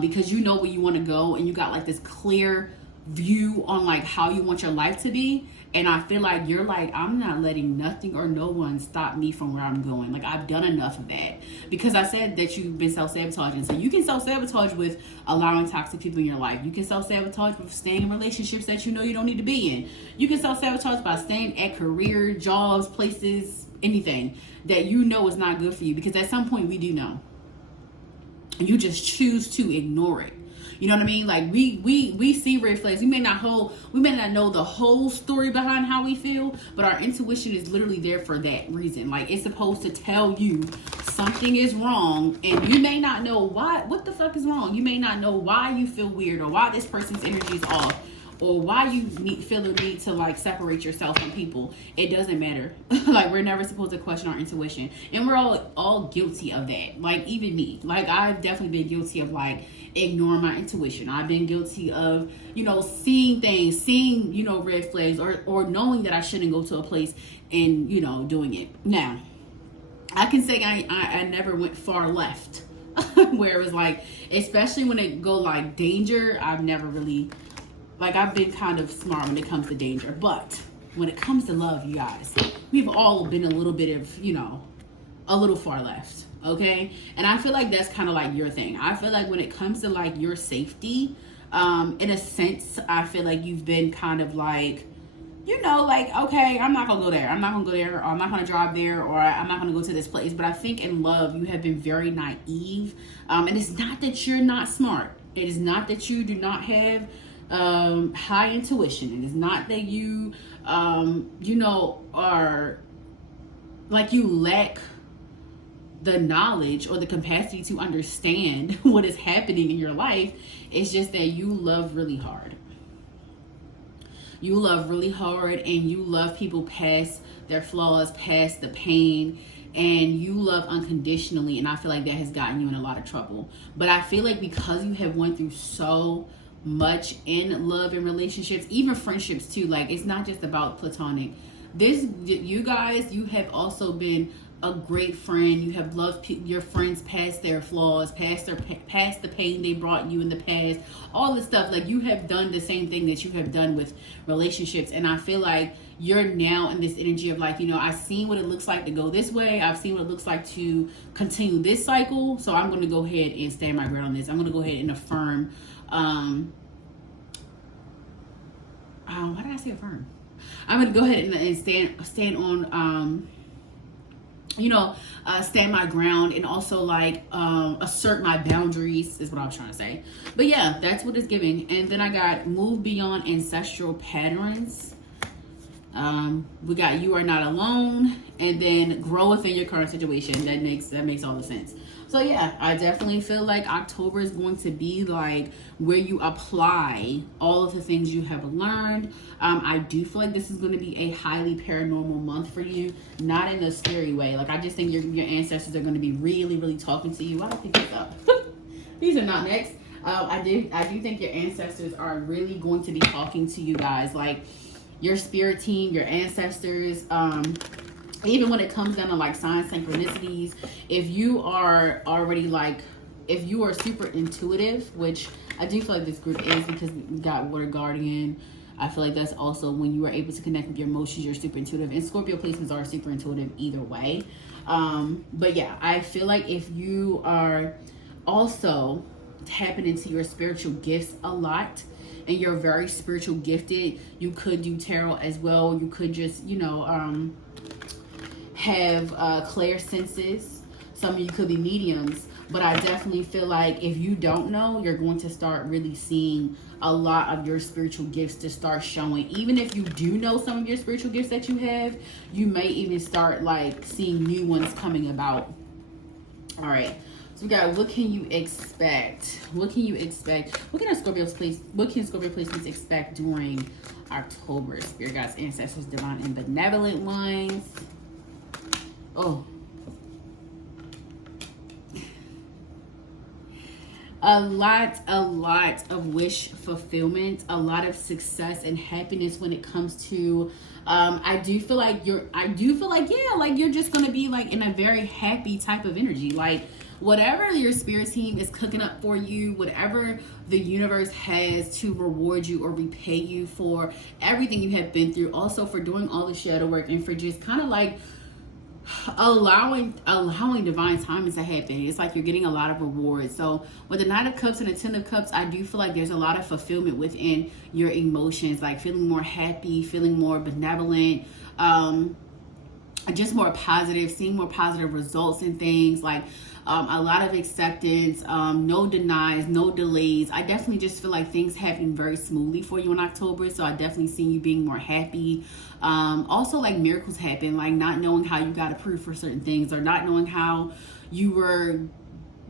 because you know where you want to go, and you got like this clear view on like how you want your life to be. And I feel like you're like, I'm not letting nothing or no one stop me from where I'm going. Like, I've done enough of that. Because I said that you've been self-sabotaging. So you can self-sabotage with allowing toxic people in your life. You can self-sabotage with staying in relationships that you know you don't need to be in. You can self-sabotage by staying at career, jobs, places, anything that you know is not good for you. Because at some point we do know. And you just choose to ignore it. You know what I mean? Like we see red flags. We may not know the whole story behind how we feel, but our intuition is literally there for that reason. Like, it's supposed to tell you something is wrong, and you may not know what the fuck is wrong. You may not know why you feel weird, or why this person's energy is off, or why you feel the need to like separate yourself from people. It doesn't matter. Like, we're never supposed to question our intuition, and we're all guilty of that. Like, even me, like, I've definitely been guilty of like ignoring my intuition. I've been guilty of, seeing things, seeing, red flags, or knowing that I shouldn't go to a place and, doing it. Now, I can say I never went far left where it was like, especially when it go like danger, I've never really, like, I've been kind of smart when it comes to danger. But when it comes to love, you guys, we've all been a little bit of, a little far left. Okay. And I feel like that's kind of like your thing. I feel like when it comes to like your safety, in a sense, I feel like you've been kind of like, like, okay, I'm not gonna go there. I'm not gonna go there, or I'm not gonna drive there, or I'm not gonna go to this place. But I think in love, you have been very naive. And it's not that you're not smart. It is not that you do not have high intuition. It is not that you, are like, you lack the knowledge or the capacity to understand what is happening in your life. It's just that you love really hard. You love really hard, and you love people past their flaws, past the pain, and you love unconditionally. And I feel like that has gotten you in a lot of trouble. But I feel like because you have went through so much in love and relationships, even friendships too, like, it's not just about platonic. You guys, you have also been a great friend. You have loved your friends past their flaws, past the pain they brought you in the past, all this stuff. Like, you have done the same thing that you have done with relationships. And I feel like you're now in this energy of like, I've seen what it looks like to go this way. I've seen what it looks like to continue this cycle. So I'm going to go ahead and stand my ground on this. I'm going to go ahead and affirm. Why did I say affirm? I'm going to go ahead and stand on, stand my ground, and also like assert my boundaries is what I was trying to say. But yeah, that's what it's giving. And then I got move beyond ancestral patterns. We got you are not alone, and then grow within your current situation. That makes all the sense. So yeah, I definitely feel like October is going to be like where you apply all of the things you have learned. I do feel like this is going to be a highly paranormal month for you, not in a scary way. Like, I just think your ancestors are going to be really, really talking to you. I don't think this up. These are not next. I do think your ancestors are really going to be talking to you guys, like your spirit team, your ancestors. Even when it comes down to like sign synchronicities, if you are already like, if you are super intuitive, which I do feel like this group is, because we got Water Guardian. I feel like that's also when you are able to connect with your emotions, you're super intuitive. And Scorpio placements are super intuitive either way. But yeah, I feel like if you are also tapping into your spiritual gifts a lot, and you're very spiritual gifted, you could do tarot as well. You could just, have clairsenses. Some of you could be mediums. But I definitely feel like if you don't know, you're going to start really seeing a lot of your spiritual gifts to start showing. Even if you do know some of your spiritual gifts that you have, you may even start like seeing new ones coming about. All right. So we got, what can you expect? What can you expect? What can Scorpio placements expect during October? Spirit guides, ancestors, divine and benevolent ones. Oh. a lot of wish fulfillment, a lot of success and happiness when it comes to I do feel like yeah, like you're just gonna be like in a very happy type of energy. Like whatever your spirit team is cooking up for you, whatever the universe has to reward you or repay you for everything you have been through, also for doing all the shadow work and for just kind of like allowing divine timing to happen. It's like you're getting a lot of rewards. So with the Knight of Cups and the Ten of Cups, I do feel like there's a lot of fulfillment within your emotions, like feeling more happy, feeling more benevolent, just more positive, seeing more positive results in things, like a lot of acceptance, no denies, no delays. I definitely just feel like things happen very smoothly for you in October. So I definitely see you being more happy. Also, like miracles happen, like not knowing how you got approved for certain things, or not knowing how you were,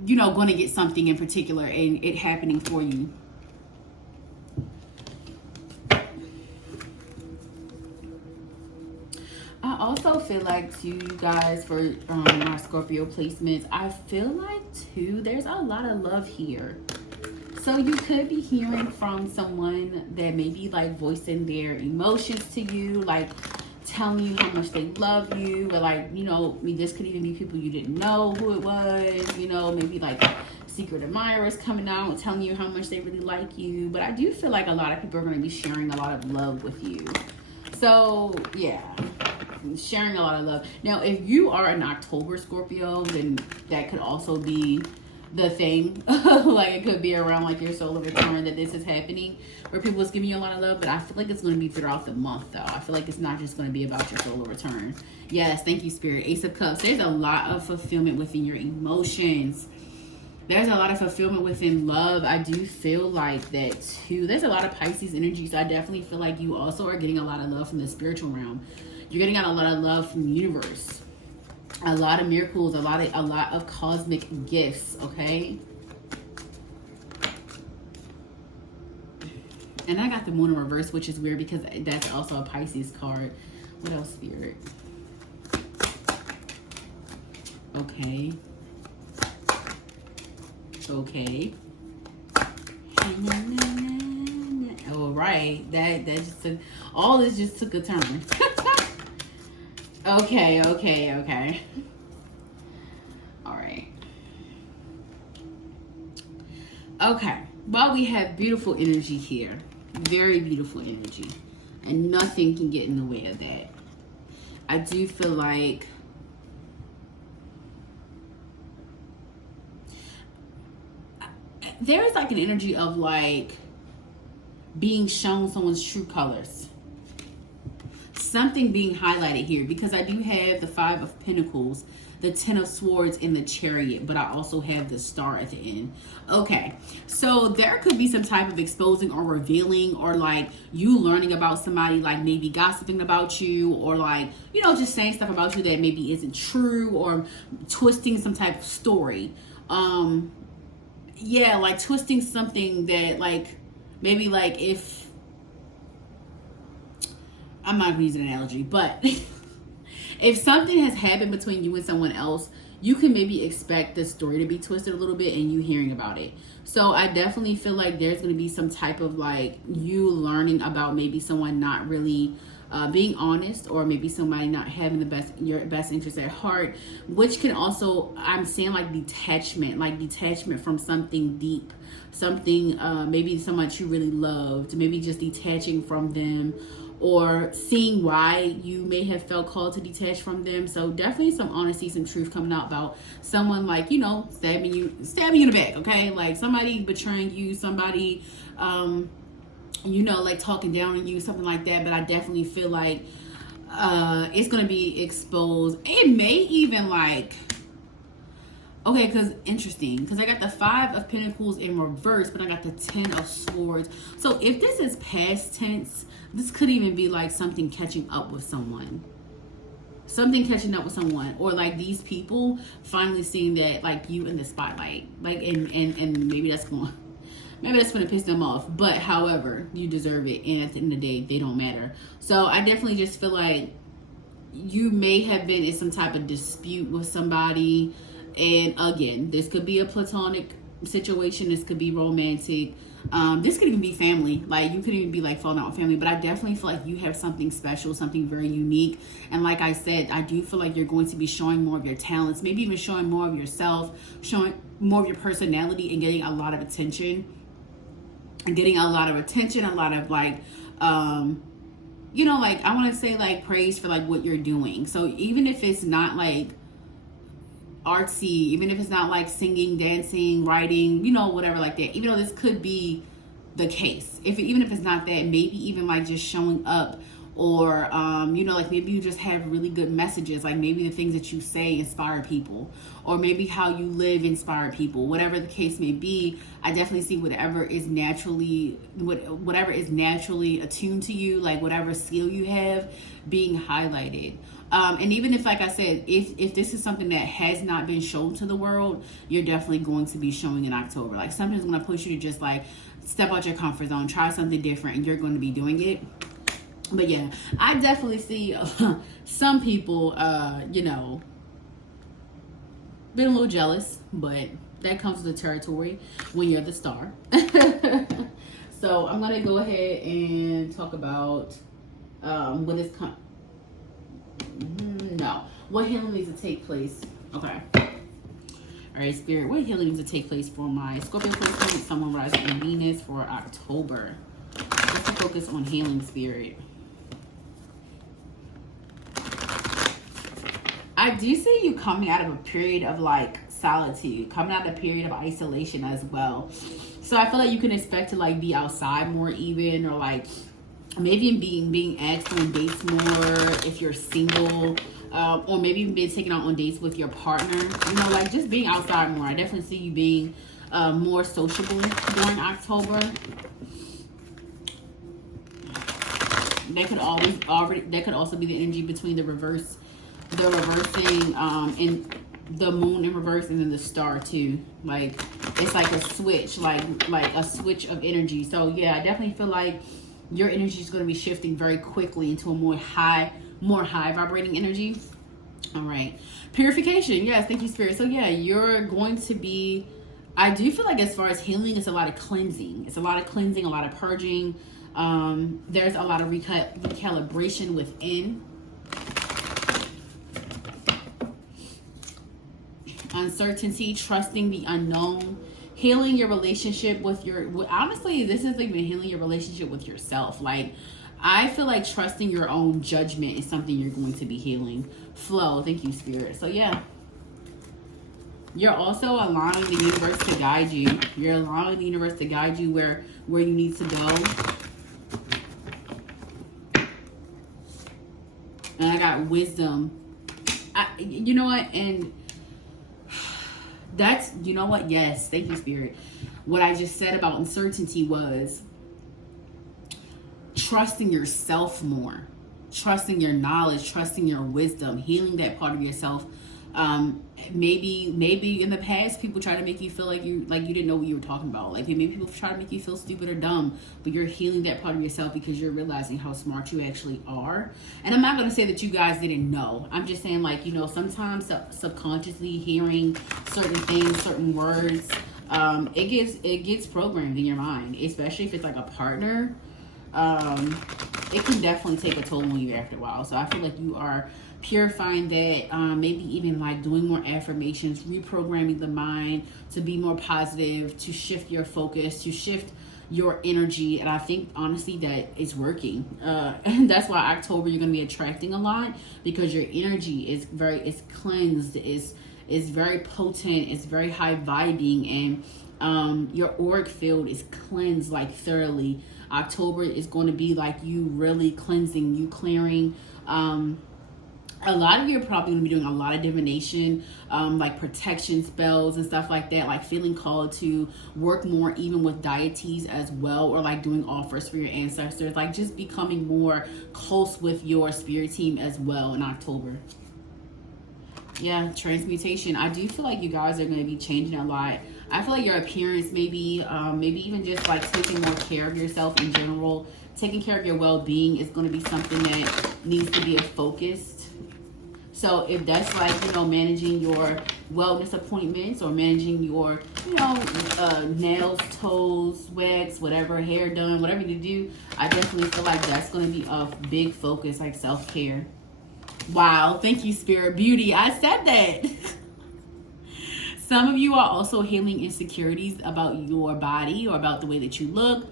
you know, going to get something in particular and it happening for you. I also feel like too, you guys, for my Scorpio placements, I feel like too, there's a lot of love here. So you could be hearing from someone that may be like voicing their emotions to you, like telling you how much they love you, or like, you know, I mean, this could even be people you didn't know who it was, you know, maybe like secret admirers coming out and telling you how much they really like you. But I do feel like a lot of people are going to be sharing a lot of love with you. So yeah, sharing a lot of love. Now, if you are an October Scorpio, then that could also be the thing. Like it could be around like your solar return that this is happening, where people is giving you a lot of love. But I feel like it's going to be throughout the month, though. I feel like it's not just going to be about your solar return. Yes, thank you, Spirit. Ace of Cups. There's a lot of fulfillment within your emotions. There's a lot of fulfillment within love. I do feel like that too. There's a lot of Pisces energy, so I definitely feel like you also are getting a lot of love from the spiritual realm. You're getting out a lot of love from the universe. A lot of miracles, a lot of cosmic gifts, okay? And I got the Moon in reverse, which is weird because that's also a Pisces card. What else, Spirit? Okay. Okay. All right. That just took, all this just took a turn. Okay. All right. Okay. Well, we have beautiful energy here. Very beautiful energy. And nothing can get in the way of that. I do feel like there's like an energy of like being shown someone's true colors. Something being highlighted here, because I do have the Five of Pentacles, the Ten of Swords, and the Chariot, but I also have the Star at the end. Okay, so there could be some type of exposing or revealing, or like you learning about somebody, like maybe gossiping about you, or like, you know, just saying stuff about you that maybe isn't true, or twisting some type of story. Yeah, like twisting something that like, maybe like if, I'm not gonna use an analogy, but if something has happened between you and someone else, you can maybe expect the story to be twisted a little bit and you hearing about it. So I definitely feel like there's going to be some type of like you learning about maybe someone not really being honest, or maybe somebody not having your best interest at heart, which can also, I'm saying like detachment from something deep, something maybe someone you really loved, maybe just detaching from them, or seeing why you may have felt called to detach from them. So definitely some honesty, some truth coming out about someone, like, you know, stabbing you in the back, okay? Like somebody betraying you, somebody, you know, like talking down on you, something like that. But I definitely feel like it's going to be exposed. It may even like, okay, because interesting, because I got the Five of Pentacles in reverse, but I got the Ten of Swords. So if this is past tense, this could even be like something catching up with someone. Something catching up with someone, or like these people finally seeing that like you in the spotlight, like and maybe that's going to piss them off. But however, you deserve it, and at the end of the day, they don't matter. So I definitely just feel like you may have been in some type of dispute with somebody. And again, this could be a platonic situation. This could be romantic. This could even be family. Like, you could even be like falling out with family. But I definitely feel like you have something special, something very unique. And like I said, I do feel like you're going to be showing more of your talents, maybe even showing more of yourself, showing more of your personality, and getting a lot of attention. And getting a lot of attention, a lot of like, you know, like, I want to say like praise for like what you're doing. So even if it's not like artsy, even if it's not like singing, dancing, writing, you know, whatever like that, even though this could be the case, even if it's not that, maybe even like just showing up, or you know, like maybe you just have really good messages, like maybe the things that you say inspire people, or maybe how you live inspire people, whatever the case may be. I definitely see whatever is naturally attuned to you, like whatever skill you have being highlighted. And even if, like I said, if this is something that has not been shown to the world, you're definitely going to be showing in October. Like, something's going to push you to just like step out your comfort zone, try something different, and you're going to be doing it. But yeah, I definitely see some people, you know, been a little jealous, but that comes with the territory when you're the star. So I'm going to go ahead and talk about what healing needs to take place. Okay. All right, Spirit, what healing needs to take place for my Scorpio placement, Sun, Moon, Rising, and Venus for October? Let's focus on healing, Spirit. I do see you coming out of a period of like solitude, coming out of a period of isolation as well. So I feel like you can expect to like be outside more even, or like maybe being asked on dates more if you're single, or maybe even being taken out on dates with your partner. You know, like just being outside more. I definitely see you being more sociable during October. That could also be the energy between the reversing and the moon in reverse, and then the star too. Like, it's like a switch, like a switch of energy. So yeah, I definitely feel like your energy is going to be shifting very quickly into a more high vibrating energy. All right, purification. Yes, thank you, Spirit. So yeah, you're going to be, I do feel like as far as healing, it's a lot of cleansing. It's a lot of cleansing, a lot of purging. There's a lot of recalibration within. Uncertainty, trusting the unknown, healing your relationship with honestly, this is even healing your relationship with yourself. Like, I feel like trusting your own judgment is something you're going to be healing. Flow, thank you, Spirit. So yeah, you're also allowing the universe to guide you. You're allowing the universe to guide you where you need to go. And I got wisdom. You know what? And that's, you know what? Yes. Thank you, Spirit. What I just said about uncertainty was trusting yourself more, trusting your knowledge, trusting your wisdom, healing that part of yourself. Maybe in the past people try to make you feel like you didn't know what you were talking about. Like, maybe people try to make you feel stupid or dumb, but you're healing that part of yourself because you're realizing how smart you actually are. And I'm not going to say that you guys didn't know. I'm just saying, like, you know, sometimes subconsciously hearing certain things, certain words, it gets programmed in your mind, especially if it's like a partner. It can definitely take a toll on you after a while. So I feel like you are purifying that, maybe even like doing more affirmations, reprogramming the mind to be more positive, to shift your focus, to shift your energy. And I think honestly that it's working, and that's why October you're going to be attracting a lot, because your energy is cleansed, is very potent, it's very high vibing, and your auric field is cleansed like thoroughly. October is going to be like you really cleansing, you clearing. A lot of you are probably going to be doing a lot of divination, like protection spells and stuff like that, like feeling called to work more even with deities as well, or like doing offers for your ancestors, like just becoming more close with your spirit team as well in October. Yeah, transmutation. I do feel like you guys are going to be changing a lot. I feel like your appearance, maybe even just like taking more care of yourself in general, taking care of your well-being is going to be something that needs to be a focus. So if that's like, you know, managing your wellness appointments or managing your, you know, nails, toes, wax, whatever, hair done, whatever you do, I definitely feel like that's going to be a big focus, like self-care. Wow. Thank you, Spirit. Beauty. I said that. Some of you are also healing insecurities about your body or about the way that you look.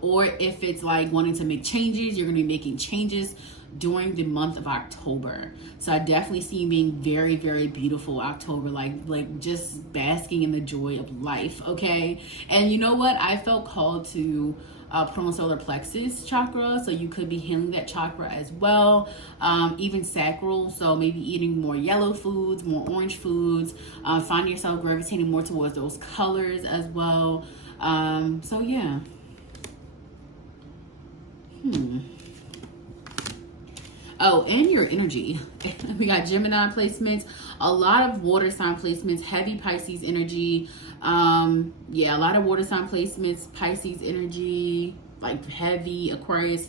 Or if it's like wanting to make changes, you're going to be making changes during the month of October. So I definitely see you being very, very beautiful October, like just basking in the joy of life. Okay. And you know what? I felt called to put on solar plexus chakra. So you could be healing that chakra as well. Even sacral. So maybe eating more yellow foods, more orange foods, find yourself gravitating more towards those colors as well. So yeah. Oh, and your energy. We got Gemini placements, a lot of water sign placements, heavy Pisces energy. Yeah, a lot of water sign placements, Pisces energy, like heavy Aquarius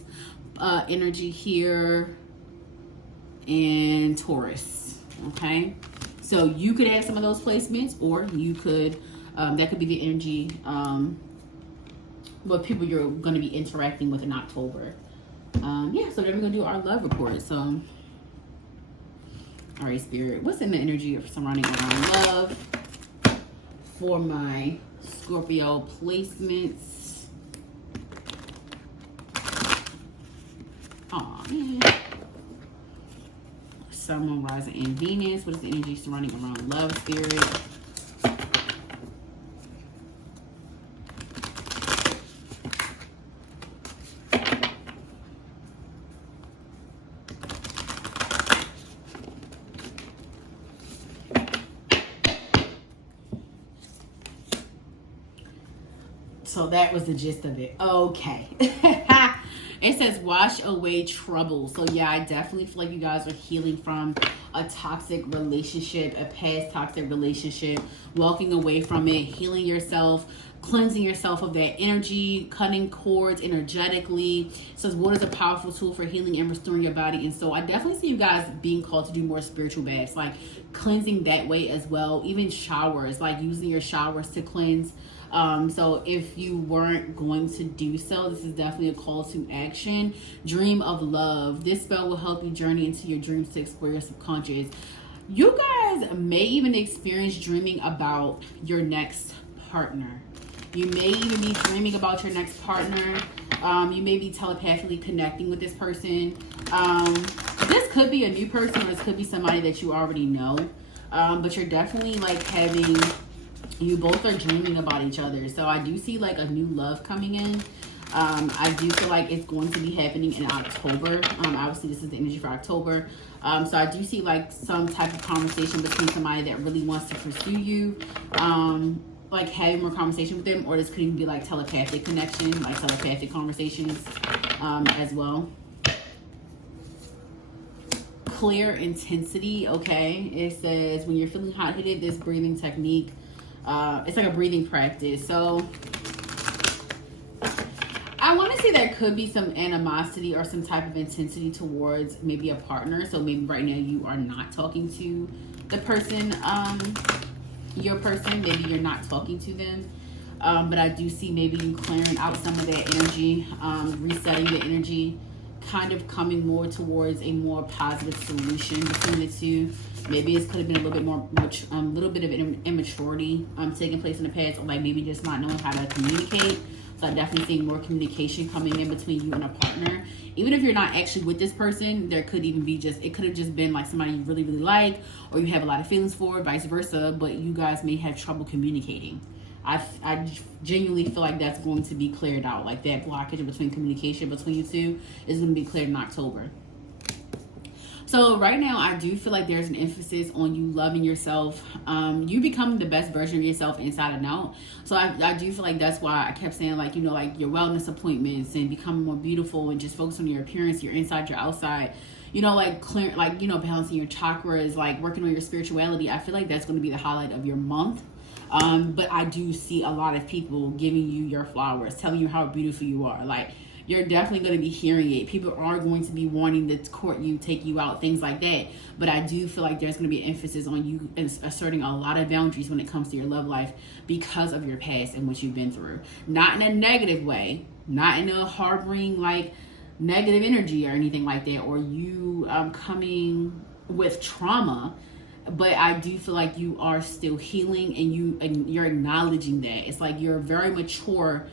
energy here, and Taurus. Okay, so you could have some of those placements, or you could, that could be the energy, what people you're going to be interacting with in October. Yeah, so then we're gonna do our love report. So, all right, Spirit, what's in the energy of surrounding around love for my Scorpio placements? Oh man. Sun, Moon, Rising, and Venus. What is the energy surrounding around love, Spirit? So that was the gist of it. Okay. It says wash away trouble. So yeah, I definitely feel like you guys are healing from a toxic relationship, a past toxic relationship, walking away from it, healing yourself, cleansing yourself of that energy, cutting cords energetically. It says water is a powerful tool for healing and restoring your body. And so I definitely see you guys being called to do more spiritual baths, like cleansing that way as well. Even showers, like using your showers to cleanse. So if you weren't going to do so, this is definitely a call to action. Dream of love. This spell will help you journey into your dreams to explore your subconscious. You guys may even experience dreaming about your next partner. You may even be dreaming about your next partner. You may be telepathically connecting with this person. This could be a new person, or this could be somebody that you already know. But you're definitely like having... You both are dreaming about each other. So I do see like a new love coming in. I do feel like it's going to be happening in October. Obviously, this is the energy for October. So I do see like some type of conversation between somebody that really wants to pursue you. Like having more conversation with them. Or this could even be like telepathic connection, like telepathic conversations as well. Clear intensity. Okay. It says when you're feeling hot-headed, this breathing technique. It's like a breathing practice. So I want to say there could be some animosity or some type of intensity towards maybe a partner. So maybe right now you are not talking to the person, your person. Maybe you're not talking to them. But I do see maybe you clearing out some of that energy, resetting the energy, kind of coming more towards a more positive solution between the two. Maybe it could have been a little bit more, a little bit of immaturity taking place in the past, or like maybe just not knowing how to communicate. So I'm definitely seeing more communication coming in between you and a partner. Even if you're not actually with this person, there could even be just, it could have just been like somebody you really, really like, or you have a lot of feelings for, vice versa, but you guys may have trouble communicating. I genuinely feel like that's going to be cleared out. Like that blockage between communication between you two is going to be cleared in October. So right now, I do feel like there's an emphasis on you loving yourself. You becoming the best version of yourself inside and out. So I do feel like that's why I kept saying like, you know, like your wellness appointments and becoming more beautiful and just focus on your appearance, your inside, your outside. You know, like clear, like, you know, balancing your chakras, like working on your spirituality. I feel like that's going to be the highlight of your month. But I do see a lot of people giving you your flowers, telling you how beautiful you are. Like, you're definitely going to be hearing it. People are going to be wanting to court you, take you out, things like that. But I do feel like there's going to be emphasis on you asserting a lot of boundaries when it comes to your love life because of your past and what you've been through. Not in a negative way, not in a harboring like negative energy or anything like that, or you coming with trauma. But I do feel like you are still healing, and you're acknowledging that. It's like you're very mature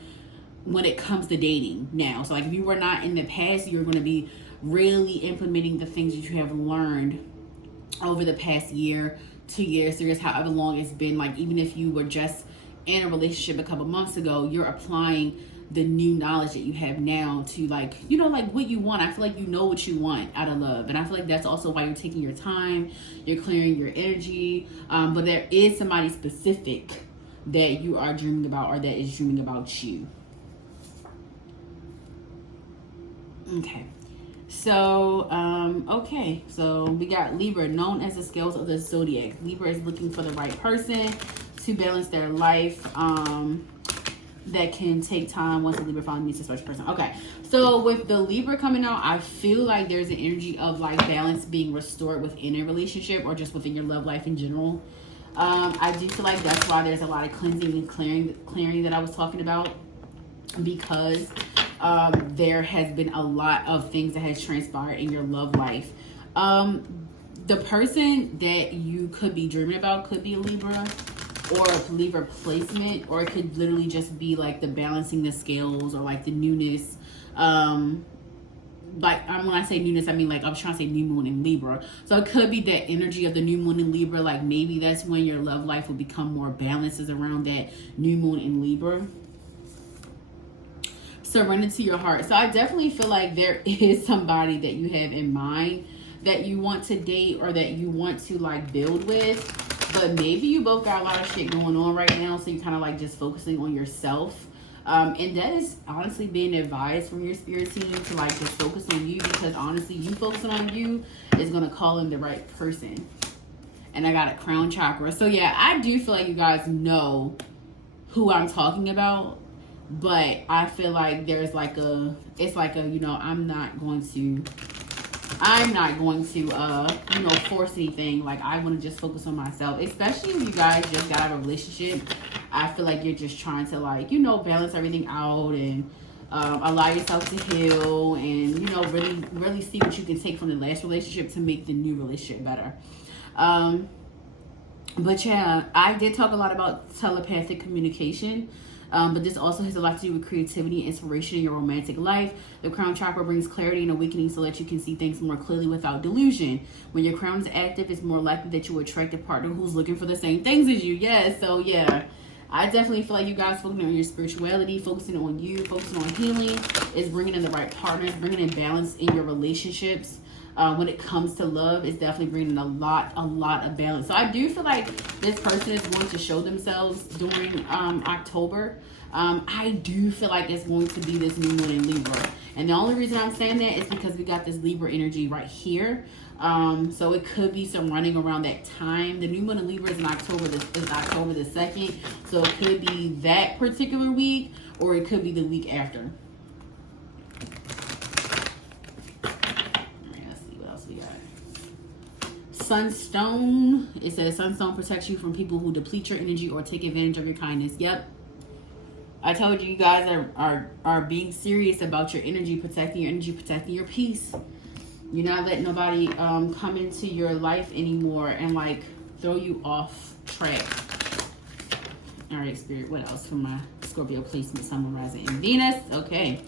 when it comes to dating now. So like if you were not in the past, you're going to be really implementing the things that you have learned over the past year, 2 years, 3 years, however long it's been. Like even if you were just in a relationship a couple months ago, you're applying the new knowledge that you have now to like, you know, like what you want. I feel like you know what you want out of love. And I feel like that's also why you're taking your time, you're clearing your energy. But there is somebody specific that you are dreaming about, or that is dreaming about you. Okay. So, okay. So we got Libra, known as the scales of the zodiac. Libra is looking for the right person to balance their life. That can take time once the Libra finally meets a special person. Okay, so with the Libra coming out, I feel like there's an energy of like balance being restored within a relationship, or just within your love life in general. I do feel like that's why there's a lot of cleansing and clearing that I was talking about, because there has been a lot of things that has transpired in your love life. The person that you could be dreaming about could be a Libra, or a Libra placement, or it could literally just be like the balancing the scales, or like the newness. Like when I say newness, I mean like I'm trying to say new moon in Libra. So it could be that energy of the new moon in Libra. Like maybe that's when your love life will become more balanced, is around that new moon in Libra. Surrender to your heart. So I definitely feel like there is somebody that you have in mind that you want to date, or that you want to like build with. But maybe you both got a lot of shit going on right now, so you're kind of like just focusing on yourself. And that is honestly being advised from your spirit team to like just focus on you, because honestly, you focusing on you is going to call in the right person. And I got a crown chakra. So yeah, I do feel like you guys know who I'm talking about. But I feel like there's like it's like a, you know, I'm not going to, you know, force anything. Like I want to just focus on myself, especially if you guys just got out of a relationship. I feel like you're just trying to like, you know, balance everything out, and allow yourself to heal, and, you know, really see what you can take from the last relationship to make the new relationship better. But yeah, I did talk a lot about telepathic communication. But this also has a lot to do with creativity and inspiration in your romantic life. The crown chakra brings clarity and awakening so that you can see things more clearly without delusion. When your crown is active, it's more likely that you will attract a partner who's looking for the same things as you. Yes, so yeah, I definitely feel like you guys focusing on your spirituality, focusing on you, focusing on healing, is bringing in the right partners, bringing in balance in your relationships. When it comes to love, it's definitely bringing a lot of balance. So I do feel like this person is going to show themselves during October. I do feel like it's going to be this new moon in Libra. And the only reason I'm saying that is because we got this Libra energy right here. So it could be some running around that time. The new moon in Libra is in October, October the 2nd. So it could be that particular week, or it could be the week after. Sunstone. It says sunstone protects you from people who deplete your energy or take advantage of your kindness. Yep, I told you, you guys are being serious about your energy, protecting your energy, protecting your peace. You're not letting nobody come into your life anymore and like throw you off track. All right, Spirit, what else for my Scorpio placement, Sun, Moon, Rising, and Venus? Okay,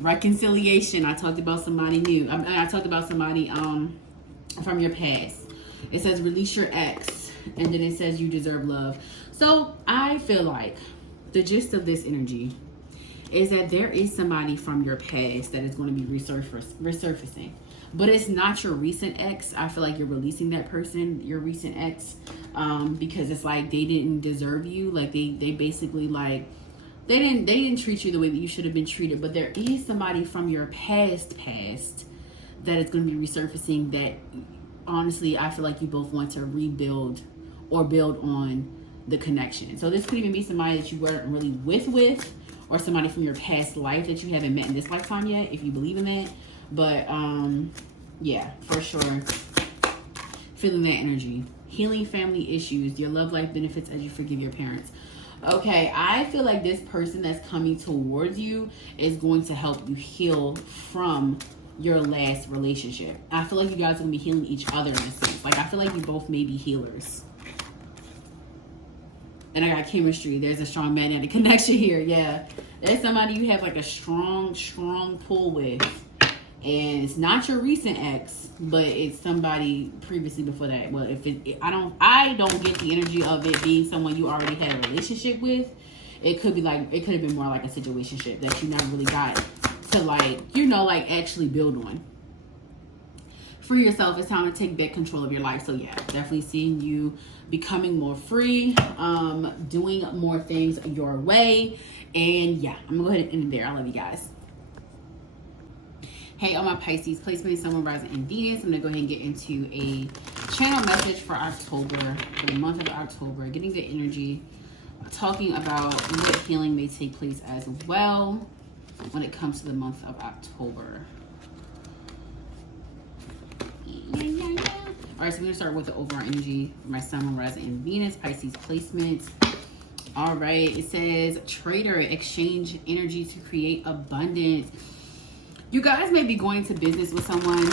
reconciliation. I talked about somebody new. I talked about somebody from your past. It says release your ex, and then it says you deserve love. So I feel like the gist of this energy is that there is somebody from your past that is going to be resurfacing, but it's not your recent ex. I feel like you're releasing that person, your recent ex, because it's like they didn't deserve you. Like they basically like they didn't treat you the way that you should have been treated. But there is somebody from your past that is going to be resurfacing that honestly I feel like you both want to rebuild or build on the connection. So this could even be somebody that you weren't really with, or somebody from your past life that you haven't met in this lifetime yet, if you believe in that. But yeah, for sure, feeling that energy. Healing family issues, your love life benefits as you forgive your parents. Okay, I feel like this person that's coming towards you is going to help you heal from your last relationship. I feel like you guys are going to be healing each other in a sense. Like, I feel like you both may be healers. And I got chemistry. There's a strong magnetic connection here. Yeah. There's somebody you have like a strong pull with. And it's not your recent ex, but it's somebody previously before that. Well, if it, I don't get the energy of it being someone you already had a relationship with. It could be like, it could have been more like a situationship that you never really got to, like, you know, like actually build on. For yourself, it's time to take back control of your life. So yeah, definitely seeing you becoming more free, doing more things your way. And yeah, I'm gonna go ahead and end it there. I love you guys. Hey, all my Pisces, placement, Sun, Moon, Rising, and Venus. I'm going to go ahead and get into a channel message for October, for the month of October. Getting the energy, talking about what healing may take place as well when it comes to the month of October. All right, so we're going to start with the overall energy for my Sun, Moon, Rising, and Venus, Pisces placements. All right, it says, trader, exchange energy to create abundance. You guys may be going to business with someone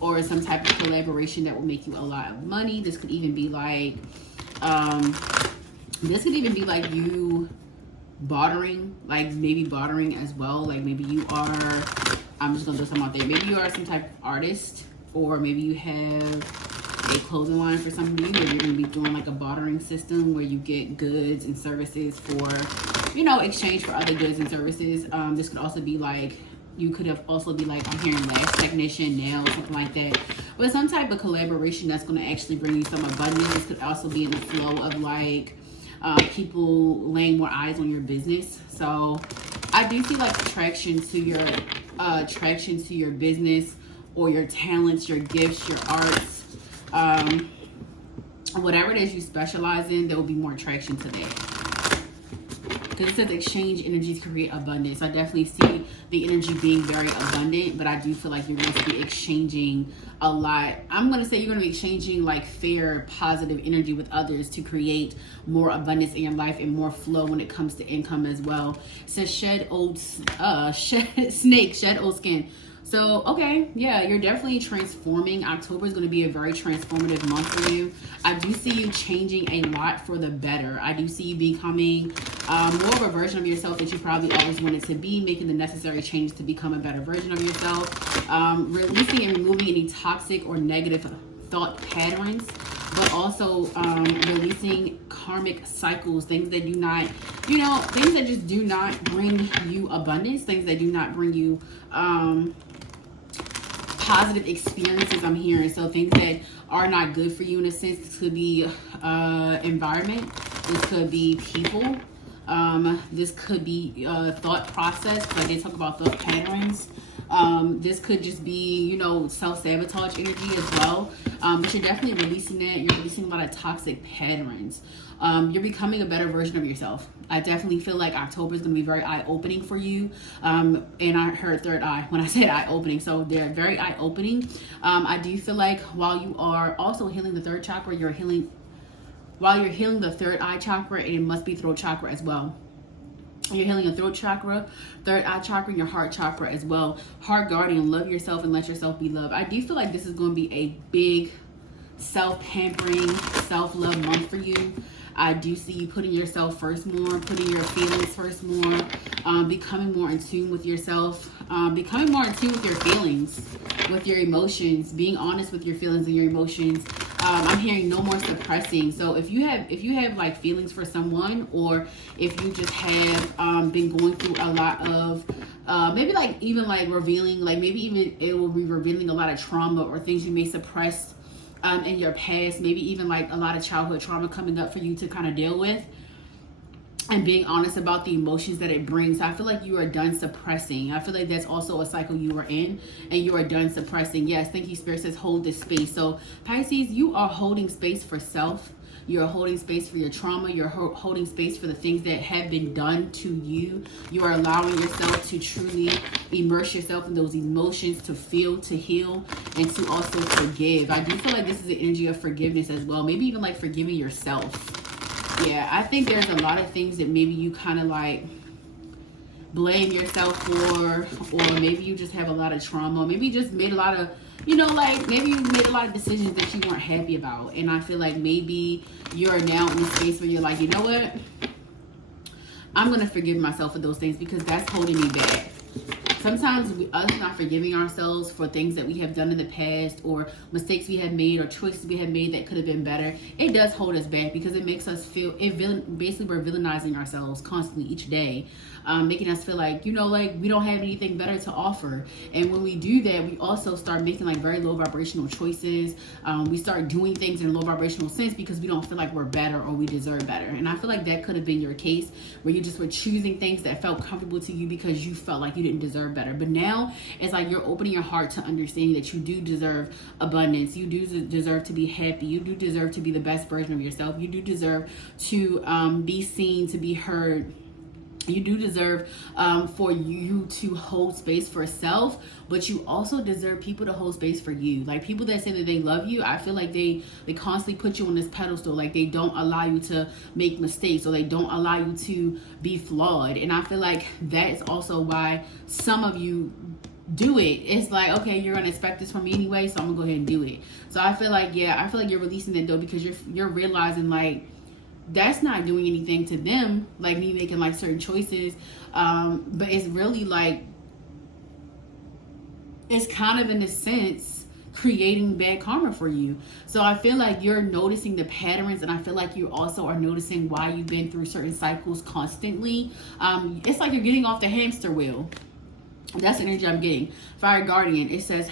or some type of collaboration that will make you a lot of money. This could even be like, you bartering, like maybe bartering as well. Like maybe you are, I'm just gonna throw something out there. Maybe you are some type of artist, or maybe you have a clothing line for somebody where you're gonna be doing like a bartering system where you get goods and services for, you know, exchange for other goods and services. This could also be like, you could have also be like, I'm hearing lash technician, nails, something like that. But some type of collaboration that's going to actually bring you some abundance. This could also be in the flow of like people laying more eyes on your business. So I do see like attraction to your business or your talents, your gifts, your arts, whatever it is you specialize in. There will be more attraction to that. Because it says exchange energy to create abundance. I definitely see the energy being very abundant, but I do feel like you're going to be exchanging a lot. I'm going to say you're going to be exchanging like fair, positive energy with others to create more abundance in your life and more flow when it comes to income as well. It says shed old skin. So, okay, yeah, you're definitely transforming. October is going to be a very transformative month for you. I do see you changing a lot for the better. I do see you becoming more of a version of yourself that you probably always wanted to be, making the necessary changes to become a better version of yourself, releasing and removing any toxic or negative thought patterns, but also releasing karmic cycles, things that do not, you know, things that just do not bring you abundance, things that do not bring you positive experiences. I'm hearing, so things that are not good for you in a sense. This could be environment, this could be people, this could be thought process, like they talk about thought patterns. This could just be, you know, self-sabotage energy as well. But you're definitely releasing that. You're releasing a lot of toxic patterns. You're becoming a better version of yourself. I definitely feel like October is going to be very eye-opening for you. And I heard third eye when I said eye-opening. So they're very eye-opening. I do feel like while you are also healing the third chakra, while you're healing the third eye chakra, and it must be throat chakra as well. You're healing your throat chakra, third eye chakra, and your heart chakra as well. Heart guardian, love yourself and let yourself be loved. I do feel like this is going to be a big self-pampering, self-love month for you. I do see you putting yourself first more, putting your feelings first more, becoming more in tune with yourself, becoming more in tune with your feelings, with your emotions, being honest with your feelings and your emotions. I'm hearing no more suppressing. So if you have like feelings for someone, or if you just have been going through a lot of maybe like even like revealing, like maybe even it will be revealing a lot of trauma or things you may suppress in your past, maybe even like a lot of childhood trauma coming up for you to kind of deal with, and being honest about the emotions that it brings. I feel like you are done suppressing. I feel like that's also a cycle you are in, and you are done suppressing. Yes, thank you, Spirit says hold this space. So Pisces, you are holding space for self. You're holding space for your trauma. You're holding space for the things that have been done to you. You are allowing yourself to truly immerse yourself in those emotions, to feel, to heal, and to also forgive. I do feel like this is the energy of forgiveness as well. Maybe even like forgiving yourself. Yeah, I think there's a lot of things that maybe you kind of like blame yourself for, or maybe you just have a lot of trauma. Maybe you just made a lot of, you know, like maybe you made a lot of decisions that you weren't happy about. And I feel like maybe you're now in a space where you're like, you know what? I'm going to forgive myself for those things because that's holding me back. Sometimes us not forgiving ourselves for things that we have done in the past, or mistakes we have made, or choices we have made that could have been better, it does hold us back because it makes us feel, basically we're villainizing ourselves constantly each day, making us feel like, you know, like we don't have anything better to offer. And when we do that, we also start making like very low vibrational choices. We start doing things in a low vibrational sense because we don't feel like we're better or we deserve better. And I feel like that could have been your case, where you just were choosing things that felt comfortable to you because you felt like you didn't deserve better. But now it's like you're opening your heart to understanding that you do deserve abundance. You do deserve to be happy. You do deserve to be the best version of yourself. You do deserve to be seen, to be heard. You do deserve for you to hold space for self, but you also deserve people to hold space for you. Like people that say that they love you, I feel like they constantly put you on this pedestal. Like they don't allow you to make mistakes, or they don't allow you to be flawed. And I feel like that is also why some of you do it. It's like, okay, you're gonna expect this from me anyway, so I'm gonna go ahead and do it. So I feel like, yeah, I feel like you're releasing that though, because you're realizing like that's not doing anything to them, like me making like certain choices, but it's really like, it's kind of in a sense creating bad karma for you. So I feel like you're noticing the patterns, and I feel like you also are noticing why you've been through certain cycles constantly. It's like you're getting off the hamster wheel. That's the energy I'm getting. Fire Guardian, it says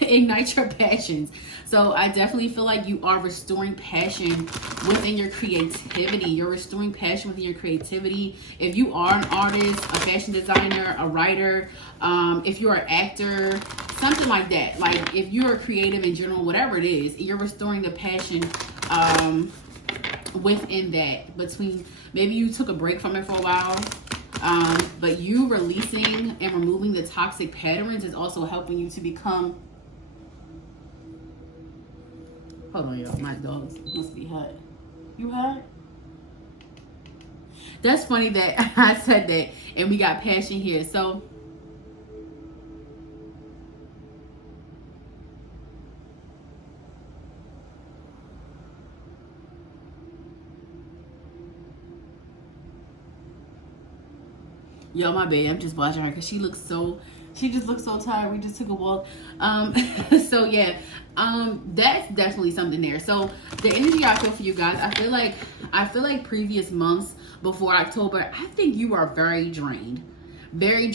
ignite your passions. So I definitely feel like you are restoring passion within your creativity. You're restoring passion within your creativity. If you are an artist, a fashion designer, a writer, if you're an actor, something like that. Like if you're creative in general, whatever it is, you're restoring the passion within that. Between, maybe you took a break from it for a while. But you releasing and removing the toxic patterns is also helping you to become, hold on y'all, my dogs must be hot. You hot? That's funny that I said that and we got passion here. So yo, my babe, I'm just watching her because she just looks so tired. We just took a walk. So yeah, that's definitely something there. So the energy I feel for you guys, I feel like previous months before October, I think you are very drained, very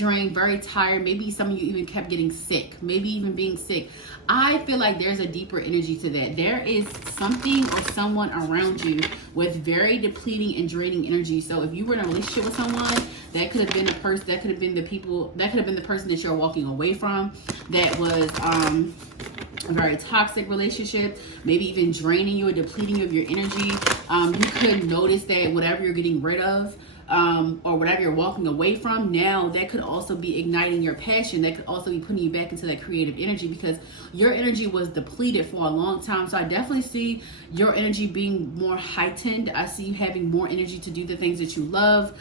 tired. Maybe some of you even kept getting sick, maybe even being sick. I feel like there's a deeper energy to that. There is something or someone around you with very depleting and draining energy. So if you were in a relationship with someone, that could have been the person, that could have been the people, that could have been the person that you're walking away from, that was a very toxic relationship, maybe even draining you or depleting of your energy. You could notice that whatever you're getting rid of, or whatever you're walking away from now, that could also be igniting your passion. That could also be putting you back into that creative energy, because your energy was depleted for a long time. So I definitely see your energy being more heightened. I see you having more energy to do the things that you love,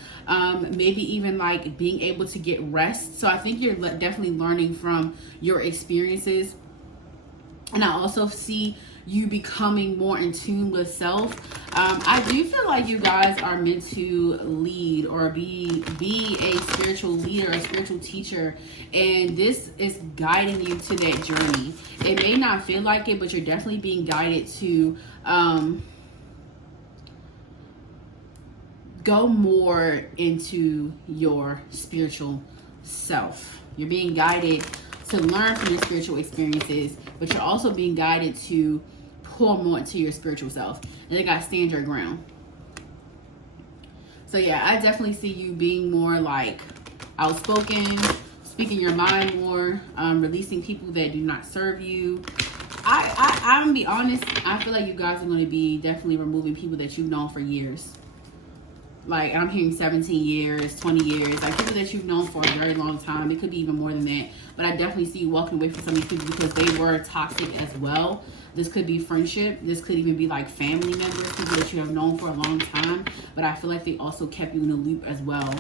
maybe even like being able to get rest. So I think you're definitely learning from your experiences. And I also see you becoming more in tune with self. I do feel like you guys are meant to lead or be a spiritual leader, a spiritual teacher, and this is guiding you to that journey. It may not feel like it, but you're definitely being guided to go more into your spiritual self. You're being guided to learn from your spiritual experiences, but you're also being guided to pour more into your spiritual self. And they got stand your ground. So yeah, I definitely see you being more like outspoken, speaking your mind more, releasing people that do not serve you. I'm gonna be honest. I feel like you guys are gonna be definitely removing people that you've known for years. Like, I'm hearing 17 years, 20 years, like people that you've known for a very long time. It could be even more than that. But I definitely see you walking away from some of these people because they were toxic as well. This could be friendship. This could even be like family members, people that you have known for a long time. But I feel like they also kept you in the loop as well.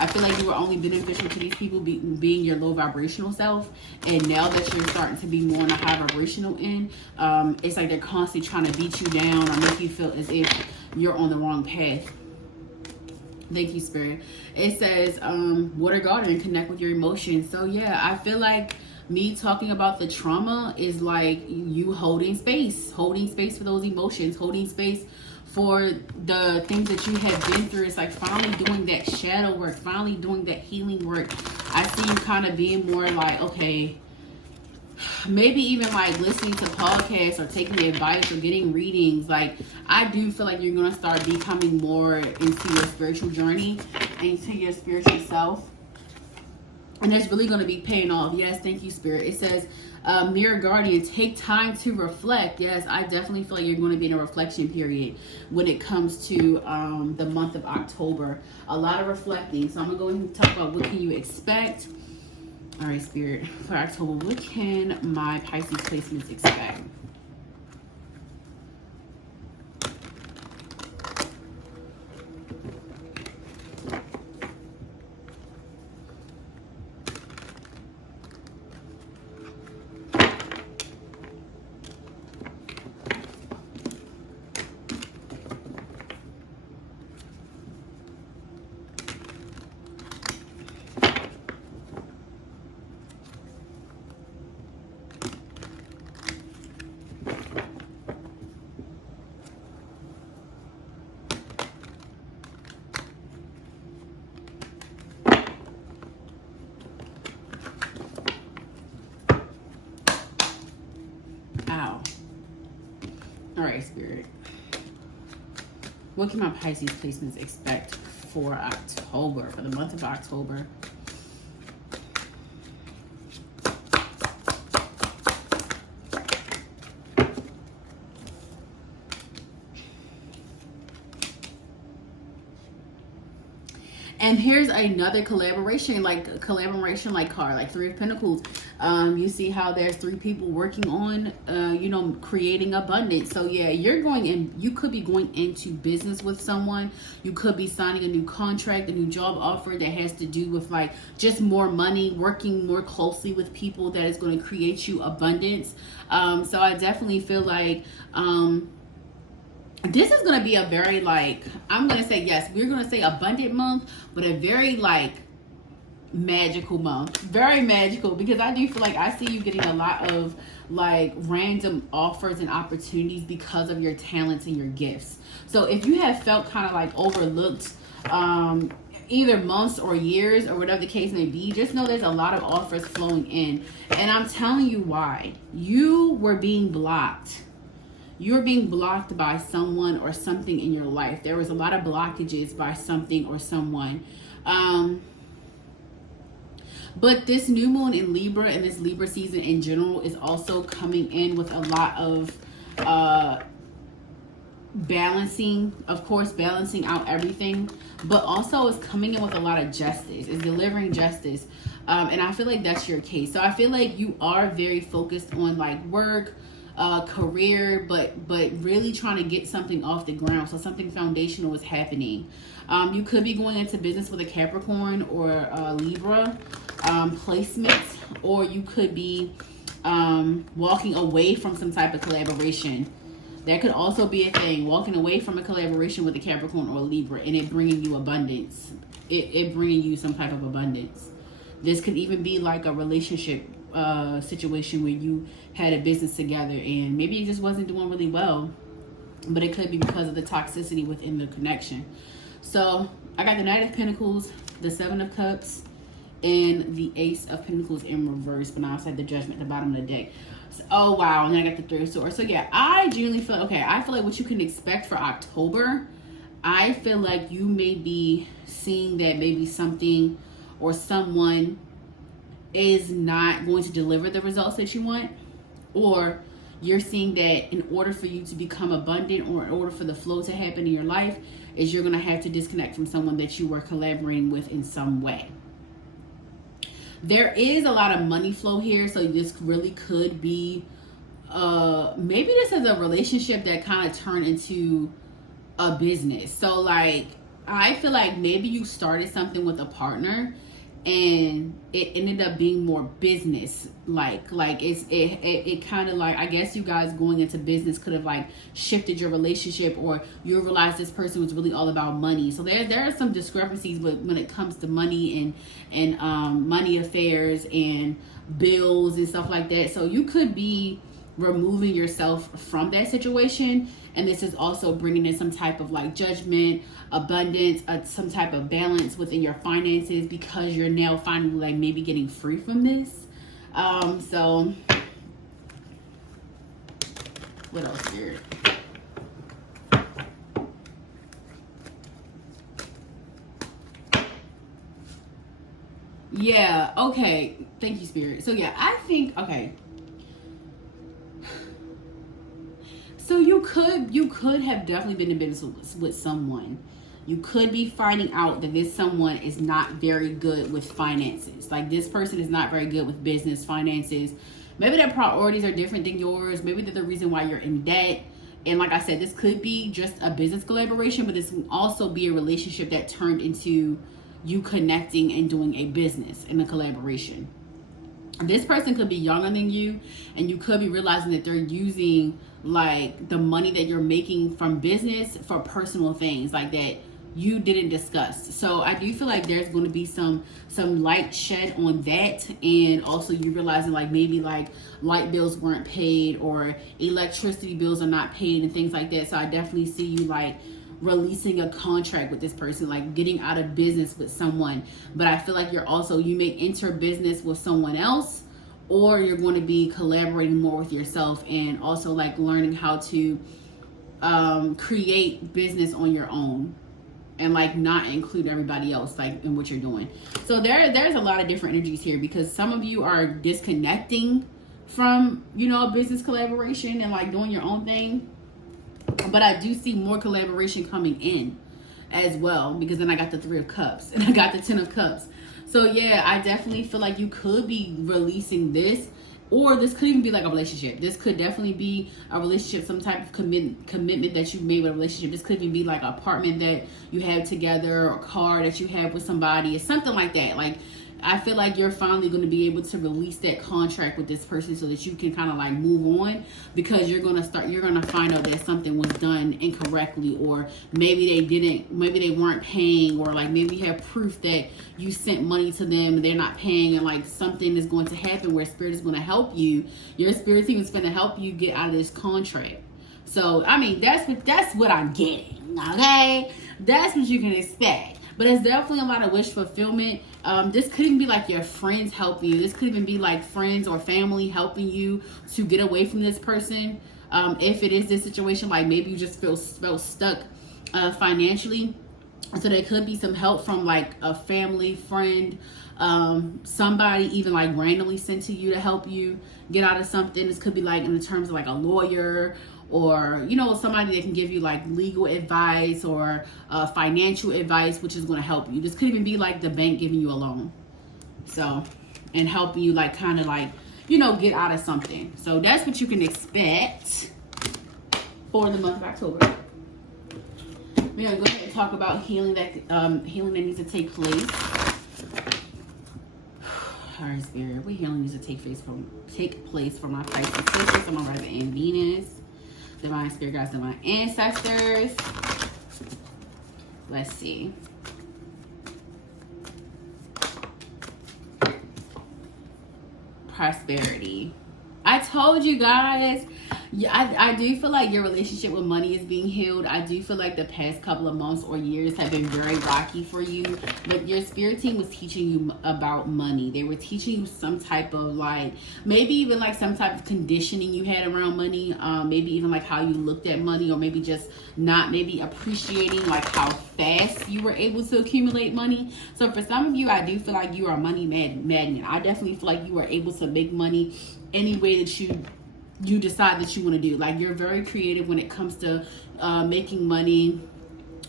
I feel like you were only beneficial to these people being your low vibrational self. And now that you're starting to be more on a high vibrational end, it's like they're constantly trying to beat you down or make you feel as if you're on the wrong path. Thank you, Spirit. It says, water garden, connect with your emotions. So yeah, I feel like me talking about the trauma is like you holding space for those emotions, holding space for the things that you have been through. It's like finally doing that shadow work, finally doing that healing work. I see you kind of being more like, okay, maybe even like listening to podcasts or taking the advice or getting readings. Like, I do feel like you're going to start becoming more into your spiritual journey, into your spiritual self. And that's really going to be paying off. Yes, thank you, Spirit. It says, Mirror Guardian, take time to reflect. Yes, I definitely feel like you're going to be in a reflection period when it comes to the month of October. A lot of reflecting. So I'm going to go ahead and talk about what can you expect. All right, Spirit, for October, what can my Pisces placements expect? All right, Spirit. What can my Pisces placements expect for October, for the month of October? And here's another collaboration like card, like Three of Pentacles. You see how there's three people working on, creating abundance. So yeah, you're going in, you could be going into business with someone. You could be signing a new contract, a new job offer that has to do with like just more money, working more closely with people that is going to create you abundance. So I definitely feel like, this is going to be a very like, I'm going to say, yes, we're going to say abundant month, but a very like magical month. Very magical, because I do feel like I see you getting a lot of like random offers and opportunities because of your talents and your gifts. So if you have felt kind of like overlooked, either months or years or whatever the case may be, just know there's a lot of offers flowing in. And I'm telling you why. You were being blocked. You're being blocked by someone or something in your life. There was a lot of blockages by something or someone. But this new moon in Libra and this Libra season in general is also coming in with a lot of balancing, of course, balancing out everything, but also is coming in with a lot of justice. It's delivering justice. And I feel like that's your case. So I feel like you are very focused on like work, career, but really trying to get something off the ground. So something foundational is happening. You could be going into business with a Capricorn or a Libra placements, or you could be walking away from some type of collaboration. That could also be a thing, walking away from a collaboration with a Capricorn or a Libra, and it bringing you abundance. It bringing you some type of abundance. This could even be like a relationship situation where you had a business together and maybe it just wasn't doing really well, but it could be because of the toxicity within the connection. So I got the Knight of Pentacles, the Seven of Cups, and the Ace of Pentacles in reverse, but now I said the Judgment at the bottom of the deck. So, oh wow, and then I got the Three of Swords. So yeah, I genuinely feel, okay, I feel like what you can expect for October, I feel like you may be seeing that maybe something or someone is not going to deliver the results that you want, or you're seeing that in order for you to become abundant, or in order for the flow to happen in your life, is you're going to have to disconnect from someone that you were collaborating with in some way. There is a lot of money flow here, so this really could be maybe this is a relationship that kind of turned into a business. So like, I feel like maybe you started something with a partner and it ended up being more business like it kind of like, I guess you guys going into business could have like shifted your relationship, or you realized this person was really all about money. So there are some discrepancies when it comes to money and money affairs and bills and stuff like that. So you could be removing yourself from that situation, and this is also bringing in some type of like judgment, abundance, some type of balance within your finances, because you're now finally like maybe getting free from this. So what else here? Yeah, okay, thank you, Spirit. So yeah, I think, okay, so you could have definitely been in business with someone. You could be finding out that this someone is not very good with finances. Like, this person is not very good with business, finances. Maybe their priorities are different than yours. Maybe they're the reason why you're in debt. And like I said, this could be just a business collaboration, but this can also be a relationship that turned into you connecting and doing a business in a collaboration. This person could be younger than you, and you could be realizing that they're using like the money that you're making from business for personal things like that you didn't discuss. So I do feel like there's going to be some light shed on that, and also you realizing like maybe like light bills weren't paid or electricity bills are not paid and things like that. So I definitely see you like releasing a contract with this person, like getting out of business with someone. But I feel like you may enter business with someone else, or you're going to be collaborating more with yourself, and also like learning how to create business on your own, and like not include everybody else like in what you're doing. So there's a lot of different energies here, because some of you are disconnecting from, you know, a business collaboration and like doing your own thing. But I do see more collaboration coming in as well, because then I got the 3 of Cups and I got the 10 of Cups. So yeah, I definitely feel like you could be releasing this, or this could even be like a relationship. This could definitely be a relationship, some type of commitment that you made with a relationship. This could even be like an apartment that you have together, or a car that you have with somebody, or something like that. Like, I feel like you're finally going to be able to release that contract with this person, so that you can kind of like move on, because you're going to find out that something was done incorrectly, or maybe they weren't paying, or like maybe you have proof that you sent money to them and they're not paying, and like something is going to happen where Spirit is going to help you. Your spirit team is going to help you get out of this contract. So, I mean, that's what I'm getting, okay? That's what you can expect. But it's definitely a lot of wish fulfillment. This could even be like your friends helping you. This could even be like friends or family helping you to get away from this person. If it is this situation, like maybe you just feel stuck financially. So there could be some help from like a family, friend, somebody even like randomly sent to you to help you get out of something. This could be like in the terms of like a lawyer, or, you know, somebody that can give you like legal advice or financial advice, which is going to help you. This could even be like the bank giving you a loan. So, and helping you like kind of like, you know, get out of something. So that's what you can expect for the month of October. We're going to go ahead and talk about healing that needs to take place. All right, Spirit, what healing needs to take place for my Pisces sisters, for my Rising and Venus. Divine Spirit Guides, Divine Ancestors. Let's see. Prosperity. I told you guys. Yeah, I do feel like your relationship with money is being healed. I do feel like the past couple of months or years have been very rocky for you. But your spirit team was teaching you about money. They were teaching you some type of like, maybe even like some type of conditioning you had around money. Maybe even like how you looked at money, or maybe just not maybe appreciating like how fast you were able to accumulate money. So for some of you, I do feel like you are a money magnet. I definitely feel like you are able to make money any way that you you decide that you want to do. Like, you're very creative when it comes to making money.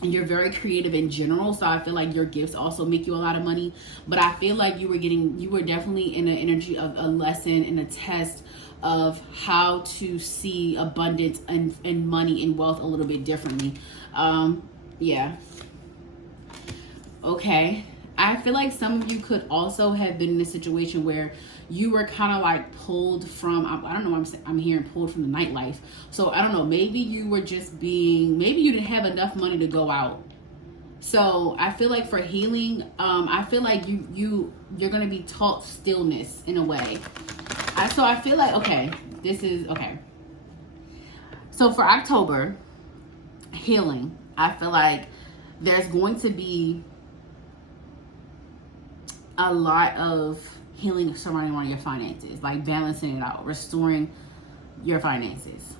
And you're very creative in general, so I feel like your gifts also make you a lot of money. But I feel like you were definitely in an energy of a lesson and a test of how to see abundance and money and wealth a little bit differently. Yeah. Okay. I feel like some of you could also have been in a situation where you were kind of like pulled from, I don't know, I'm hearing pulled from the nightlife. So I don't know, maybe you were just maybe you didn't have enough money to go out. So I feel like for healing, I feel like you're going to be taught stillness in a way. So I feel like, okay, this is, okay. So for October, healing, I feel like there's going to be a lot of healing surrounding around your finances, like balancing it out, restoring your finances.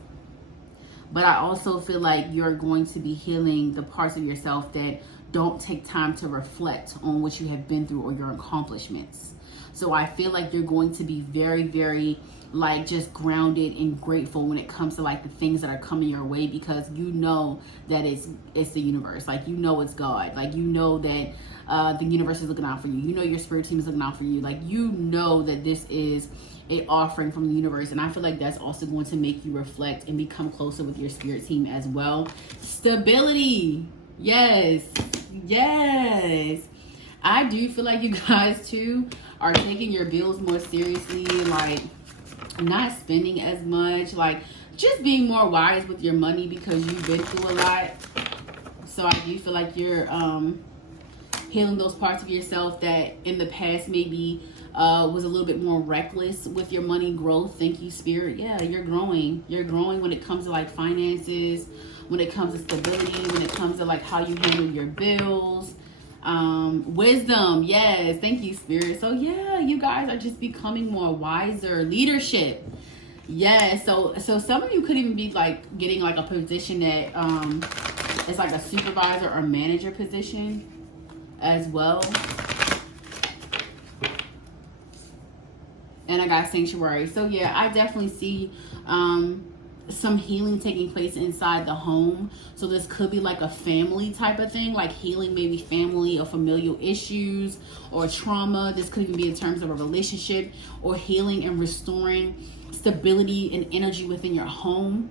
But I also feel like you're going to be healing the parts of yourself that don't take time to reflect on what you have been through or your accomplishments. So I feel like you're going to be very, very like just grounded and grateful when it comes to like the things that are coming your way, because you know that it's the universe. Like, you know, it's God. Like, you know that the universe is looking out for you. You know your spirit team is looking out for you. Like, you know that this is an offering from the universe. And I feel like that's also going to make you reflect and become closer with your spirit team as well. Stability. Yes. Yes. I do feel like you guys too are taking your bills more seriously, like not spending as much, like just being more wise with your money because you've been through a lot. So I do feel like you're healing those parts of yourself that in the past maybe was a little bit more reckless with your money growth. Thank you, Spirit. Yeah, you're growing. You're growing when it comes to like finances, when it comes to stability, when it comes to like how you handle your bills. Wisdom. Yes, thank you, Spirit. So yeah, you guys are just becoming more wiser. Leadership. Yeah, so some of you could even be like getting like a position that it's like a supervisor or manager position as well. And I got sanctuary. So yeah, I definitely see some healing taking place inside the home. So this could be like a family type of thing, like healing maybe family or familial issues or trauma. This could even be in terms of a relationship, or healing and restoring stability and energy within your home.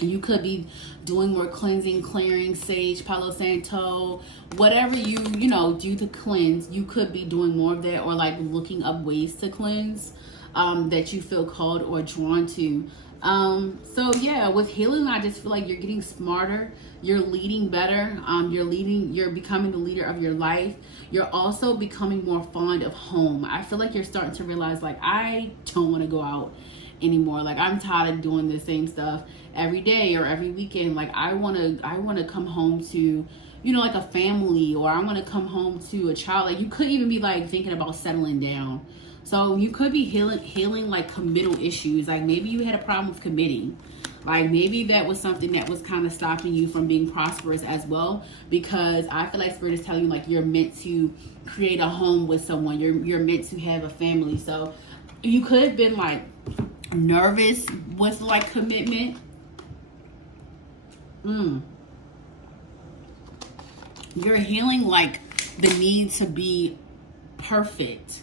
You could be doing more cleansing, clearing, sage, Palo Santo, whatever you do to cleanse. You could be doing more of that, or like looking up ways to cleanse that you feel called or drawn to. So yeah, with healing, I just feel like you're getting smarter, you're leading better, you're becoming the leader of your life. You're also becoming more fond of home. I feel like you're starting to realize, like, I don't want to go out anymore. Like, I'm tired of doing the same stuff every day or every weekend. Like, I want to come home to, like a family, or I want to come home to a child. Like, you could even be like thinking about settling down. So you could be healing like committal issues. Like, maybe you had a problem with committing. Like, maybe that was something that was kind of stopping you from being prosperous as well, because I feel like Spirit is telling you, like, you're meant to create a home with someone. You're meant to have a family. So you could have been like nervous with like commitment. You're healing like the need to be perfect.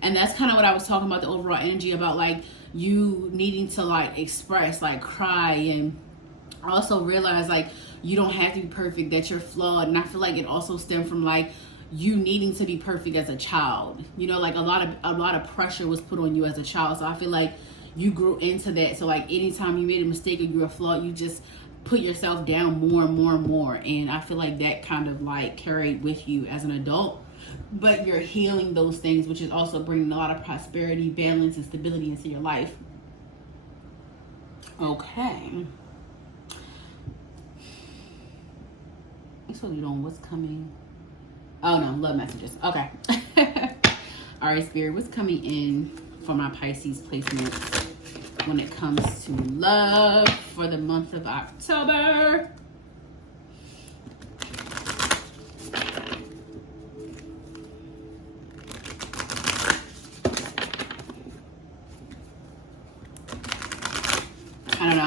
And that's kind of what I was talking about, the overall energy about like you needing to like express, like cry, and also realize like you don't have to be perfect, that you're flawed. And I feel like it also stemmed from like you needing to be perfect as a child. Like a lot of pressure was put on you as a child. So I feel like you grew into that. So like anytime you made a mistake or you were flawed, you just put yourself down more and more and more. And I feel like that kind of like carried with you as an adult. But you're healing those things, which is also bringing a lot of prosperity, balance, and stability into your life. Okay. So you know what's coming. Oh no, love messages. Okay. All right, Spirit, what's coming in for my Pisces placements when it comes to love for the month of October? I don't know.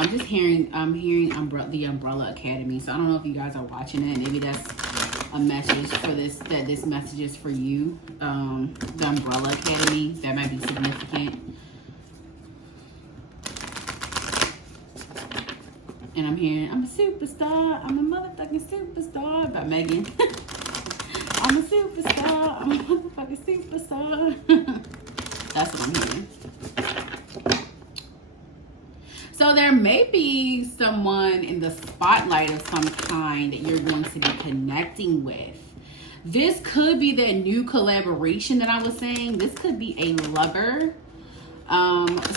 I'm hearing the Umbrella Academy. So I don't know if you guys are watching it. Maybe that's a message for this, that this message is for you. The Umbrella Academy, that might be significant. And I'm hearing, I'm a superstar, I'm a motherfucking superstar by Megan. I'm a superstar, I'm a motherfucking superstar. That's what I'm hearing. So there may be someone in the spotlight of some kind that you're going to be connecting with. This could be that new collaboration that I was saying. This could be a lover.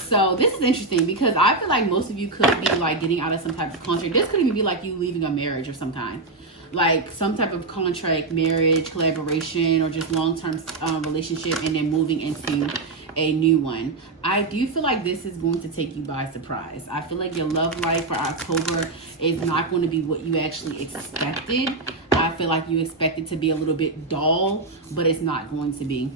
So this is interesting because I feel like most of you could be like getting out of some type of contract. This could even be like you leaving a marriage of some kind. Like some type of contract, marriage, collaboration, or just long-term relationship, and then moving into a new one. I do feel like this is going to take you by surprise. I feel like your love life for October is not going to be what you actually expected. I feel like you expect it to be a little bit dull, but it's not going to be.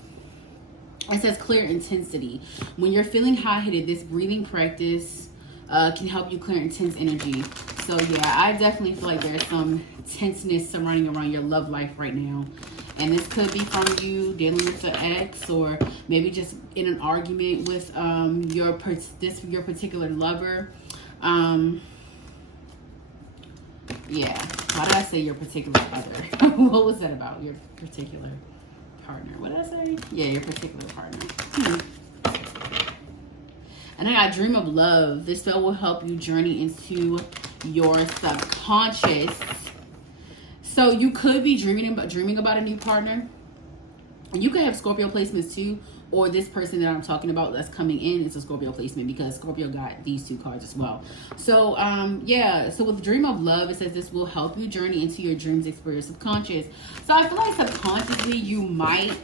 It says clear intensity. When you're feeling hot-headed, this breathing practice can help you clear intense energy. So yeah, I definitely feel like there's some tenseness surrounding around your love life right now. And this could be from you dealing with the ex, or maybe just in an argument with your particular lover. Yeah, why did I say your particular other? What was that about? Your particular partner. What did I say? Yeah, your particular partner. And I got Dream of Love. This spell will help you journey into your subconscious. So you could be dreaming about a new partner. You could have Scorpio placements too, or this person that I'm talking about that's coming in is a Scorpio placement, because Scorpio got these two cards as well. So yeah, so with Dream of Love, it says this will help you journey into your dreams, experience subconscious. So I feel like subconsciously you might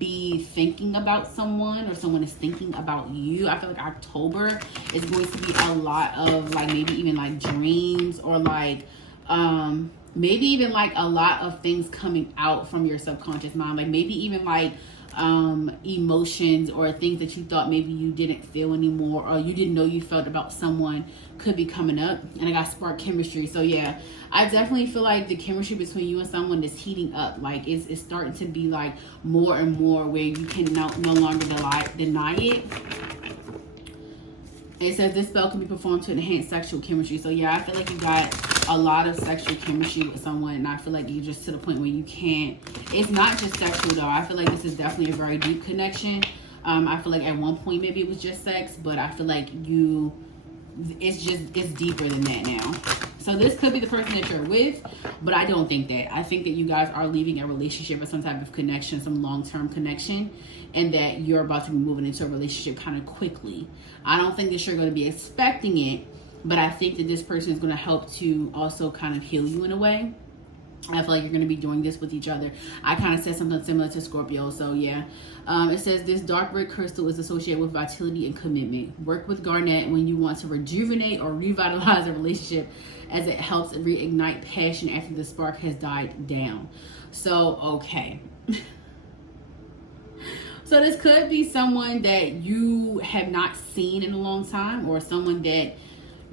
be thinking about someone, or someone is thinking about you. I feel like October is going to be a lot of like maybe even like dreams, or like maybe even like a lot of things coming out from your subconscious mind. Like maybe even like emotions or things that you thought maybe you didn't feel anymore, or you didn't know you felt about someone, could be coming up. And I got spark chemistry. So yeah, I definitely feel like the chemistry between you and someone is heating up. Like it's starting to be like more and more where you can no longer deny it. It says this spell can be performed to enhance sexual chemistry. So yeah, I feel like you got a lot of sexual chemistry with someone, and I feel like you're just to the point where you can't. It's not just sexual though. I feel like this is definitely a very deep connection. I feel like at one point maybe it was just sex, but I feel like it's deeper than that now. So this could be the person that you're with, but I don't think that. I think that you guys are leaving a relationship or some type of connection, some long-term connection, and that you're about to be moving into a relationship kind of quickly. I don't think that you're going to be expecting it, but I think that this person is going to help to also kind of heal you in a way. I feel like you're going to be doing this with each other. I kind of said something similar to Scorpio. So yeah, it says this dark red crystal is associated with vitality and commitment. Work with garnet when you want to rejuvenate or revitalize a relationship, as it helps reignite passion after the spark has died down. So okay. So this could be someone that you have not seen in a long time, or someone that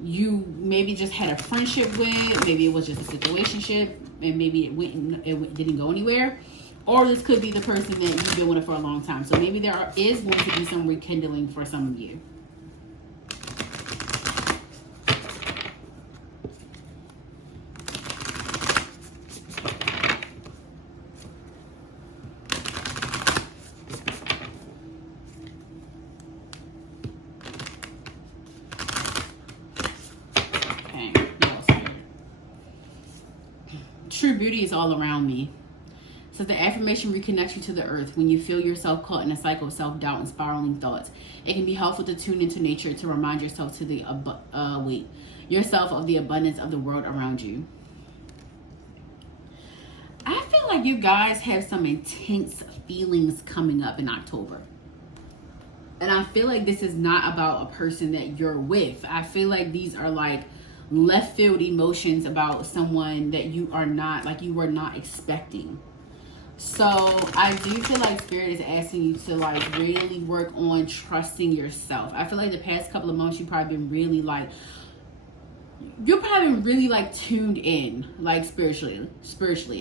you maybe just had a friendship with. Maybe it was just a situationship, and maybe it didn't go anywhere. Or this could be the person that you've been with for a long time. So maybe there is going to be some rekindling for some of you. True beauty is all around me. So the affirmation reconnects you to the earth. When you feel yourself caught in a cycle of self-doubt and spiraling thoughts, it can be helpful to tune into nature to remind yourself to the yourself of the abundance of the world around you. I feel like you guys have some intense feelings coming up in October. And I feel like this is not about a person that you're with. I feel like these are like left field emotions about someone that you are not, like you were not expecting. So I do feel like Spirit is asking you to like really work on trusting yourself. I feel like the past couple of months you've probably been really like you're probably really like tuned in, like spiritually.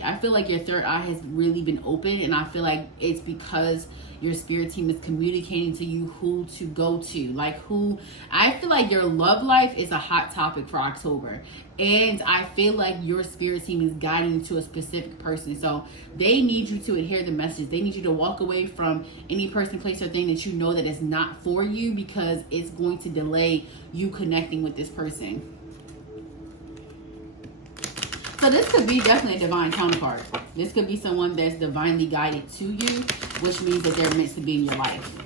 I feel like your third eye has really been open, and I feel like it's because your spirit team is communicating to you who to go to, like who. I feel like your love life is a hot topic for October, and I feel like your spirit team is guiding you to a specific person. So they need you to adhere to the message. They need you to walk away from any person, place, or thing that you know that is not for you, because it's going to delay you connecting with this person. So this could be definitely a divine counterpart. This could be someone that's divinely guided to you, which means that they're meant to be in your life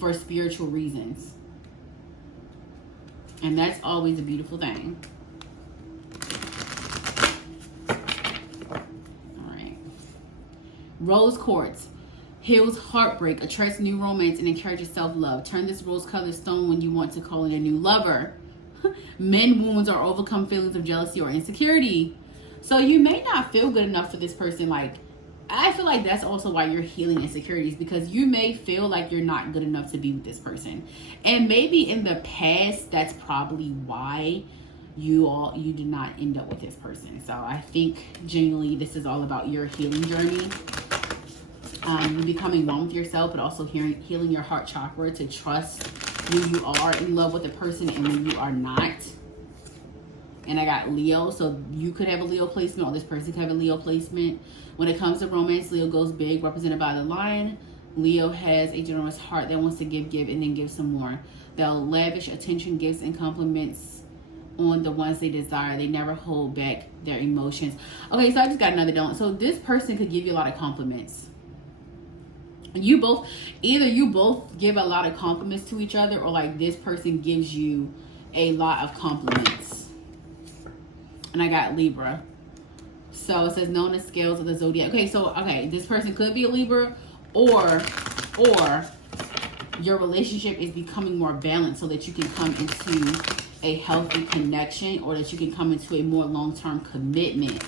for spiritual reasons. And that's always a beautiful thing. All right. Rose quartz heals heartbreak, attracts new romance, and encourages self-love. Turn this rose-colored stone when you want to call in a new lover. Mend wounds or overcome feelings of jealousy or insecurity. So you may not feel good enough for this person. Like, I feel like that's also why you're healing insecurities, because you may feel like you're not good enough to be with this person. And maybe in the past, that's probably why you did not end up with this person. So I think genuinely this is all about your healing journey. You becoming one with yourself, but also healing your heart chakra to trust when you are in love with a person and when you are not. And I got Leo, so you could have a Leo placement, or this person could have a Leo placement. When it comes to romance, Leo goes big, represented by the lion. Leo has a generous heart that wants to give, and then give some more. They'll lavish attention, gifts, and compliments on the ones they desire. They never hold back their emotions. Okay, so I just got another don't. So this person could give you a lot of compliments. Either you both give a lot of compliments to each other, or like this person gives you a lot of compliments. And I got Libra. So it says known as scales of the zodiac. Okay, this person could be a Libra, or your relationship is becoming more balanced so that you can come into a healthy connection, or that you can come into a more long-term commitment.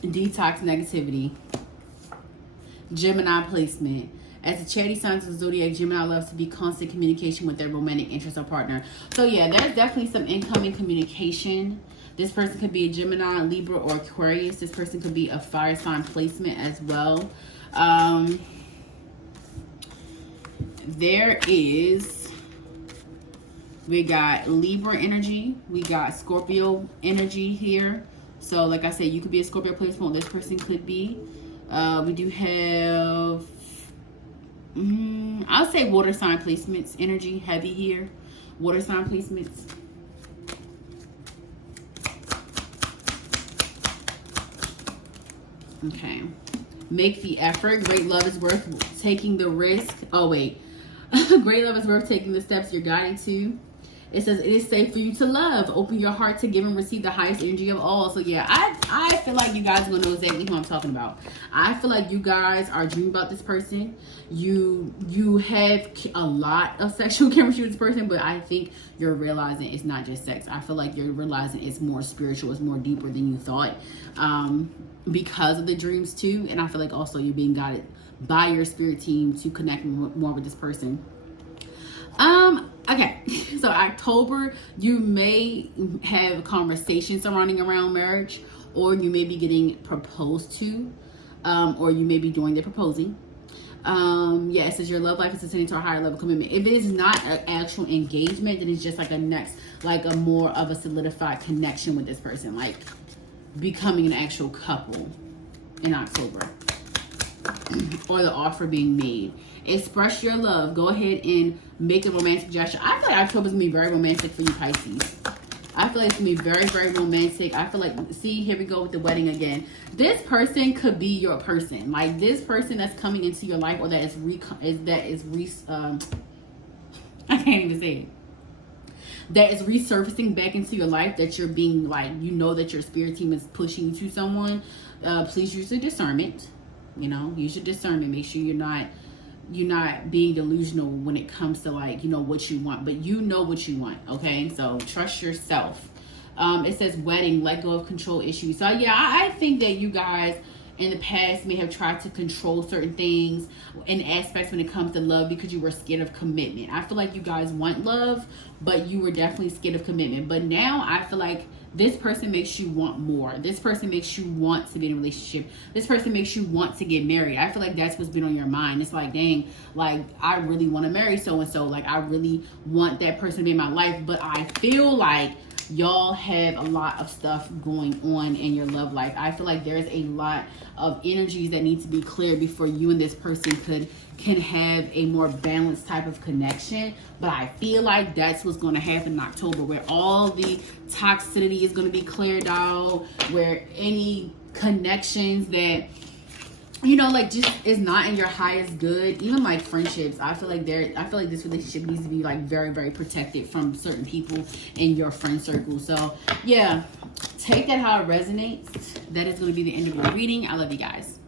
Detox negativity. Gemini placement. As the charity signs of the zodiac, Gemini loves to be constant communication with their romantic interest or partner. So yeah, there's definitely some incoming communication. This person could be a Gemini, Libra, or Aquarius. This person could be a fire sign placement as well. We got Libra energy. We got Scorpio energy here. So like I said, you could be a Scorpio placement. This person could be. We do have, I'll say water sign placements. Energy heavy here. Water sign placements. Okay. Make the effort. Great love is worth taking the risk. Oh, wait. Great love is worth taking the steps you're guided to. It says it is safe for you to love. Open your heart to give and receive the highest energy of all. So yeah, I feel like you guys are gonna know exactly who I'm talking about. I feel like you guys are dreaming about this person. You have a lot of sexual chemistry with this person, but I think you're realizing it's not just sex. I feel like you're realizing it's more spiritual, it's more deeper than you thought, because of the dreams too. And I feel like also you're being guided by your spirit team to connect more with this person. Okay, so October, you may have conversations surrounding around marriage, or you may be getting proposed to, or you may be doing the proposing. Yeah, it says your love life is ascending to a higher level commitment. If it is not an actual engagement, then it's just like a more of a solidified connection with this person, like becoming an actual couple in October, or the offer being made. Express your love. Go ahead and make a romantic gesture. I feel like October is going to be very romantic for you, Pisces. I feel like it's going to be very, very romantic. I feel like, see, here we go with the wedding again. This person could be your person. Like, this person that's coming into your life, or that is I can't even say it. that is resurfacing back into your life, that you're being like, you know, that your spirit team is pushing you to someone, please use your discernment. You know, use your discernment. Make sure you're not being delusional when it comes to, like, you know, what you want, but you know what you want. Okay, so trust yourself. It says wedding, let go of control issues. So yeah, I think that you guys in the past may have tried to control certain things in aspects when it comes to love because you were scared of commitment. I feel like you guys want love, but you were definitely scared of commitment. But now I feel like this person makes you want more. This person makes you want to be in a relationship. This person makes you want to get married. I feel like that's what's been on your mind. It's like, dang, like, I really want to marry so-and-so. Like, I really want that person to be in my life. But I feel like y'all have a lot of stuff going on in your love life. I feel like there's a lot of energies that need to be cleared before you and this person can have a more balanced type of connection. But I feel like that's what's going to happen in October, where all the toxicity is going to be cleared out, where any connections that, you know, like, just is not in your highest good, even like friendships. I feel like this relationship needs to be like very, very protected from certain people in your friend circle. So yeah, take that how it resonates. That is going to be the end of your reading. I love you guys.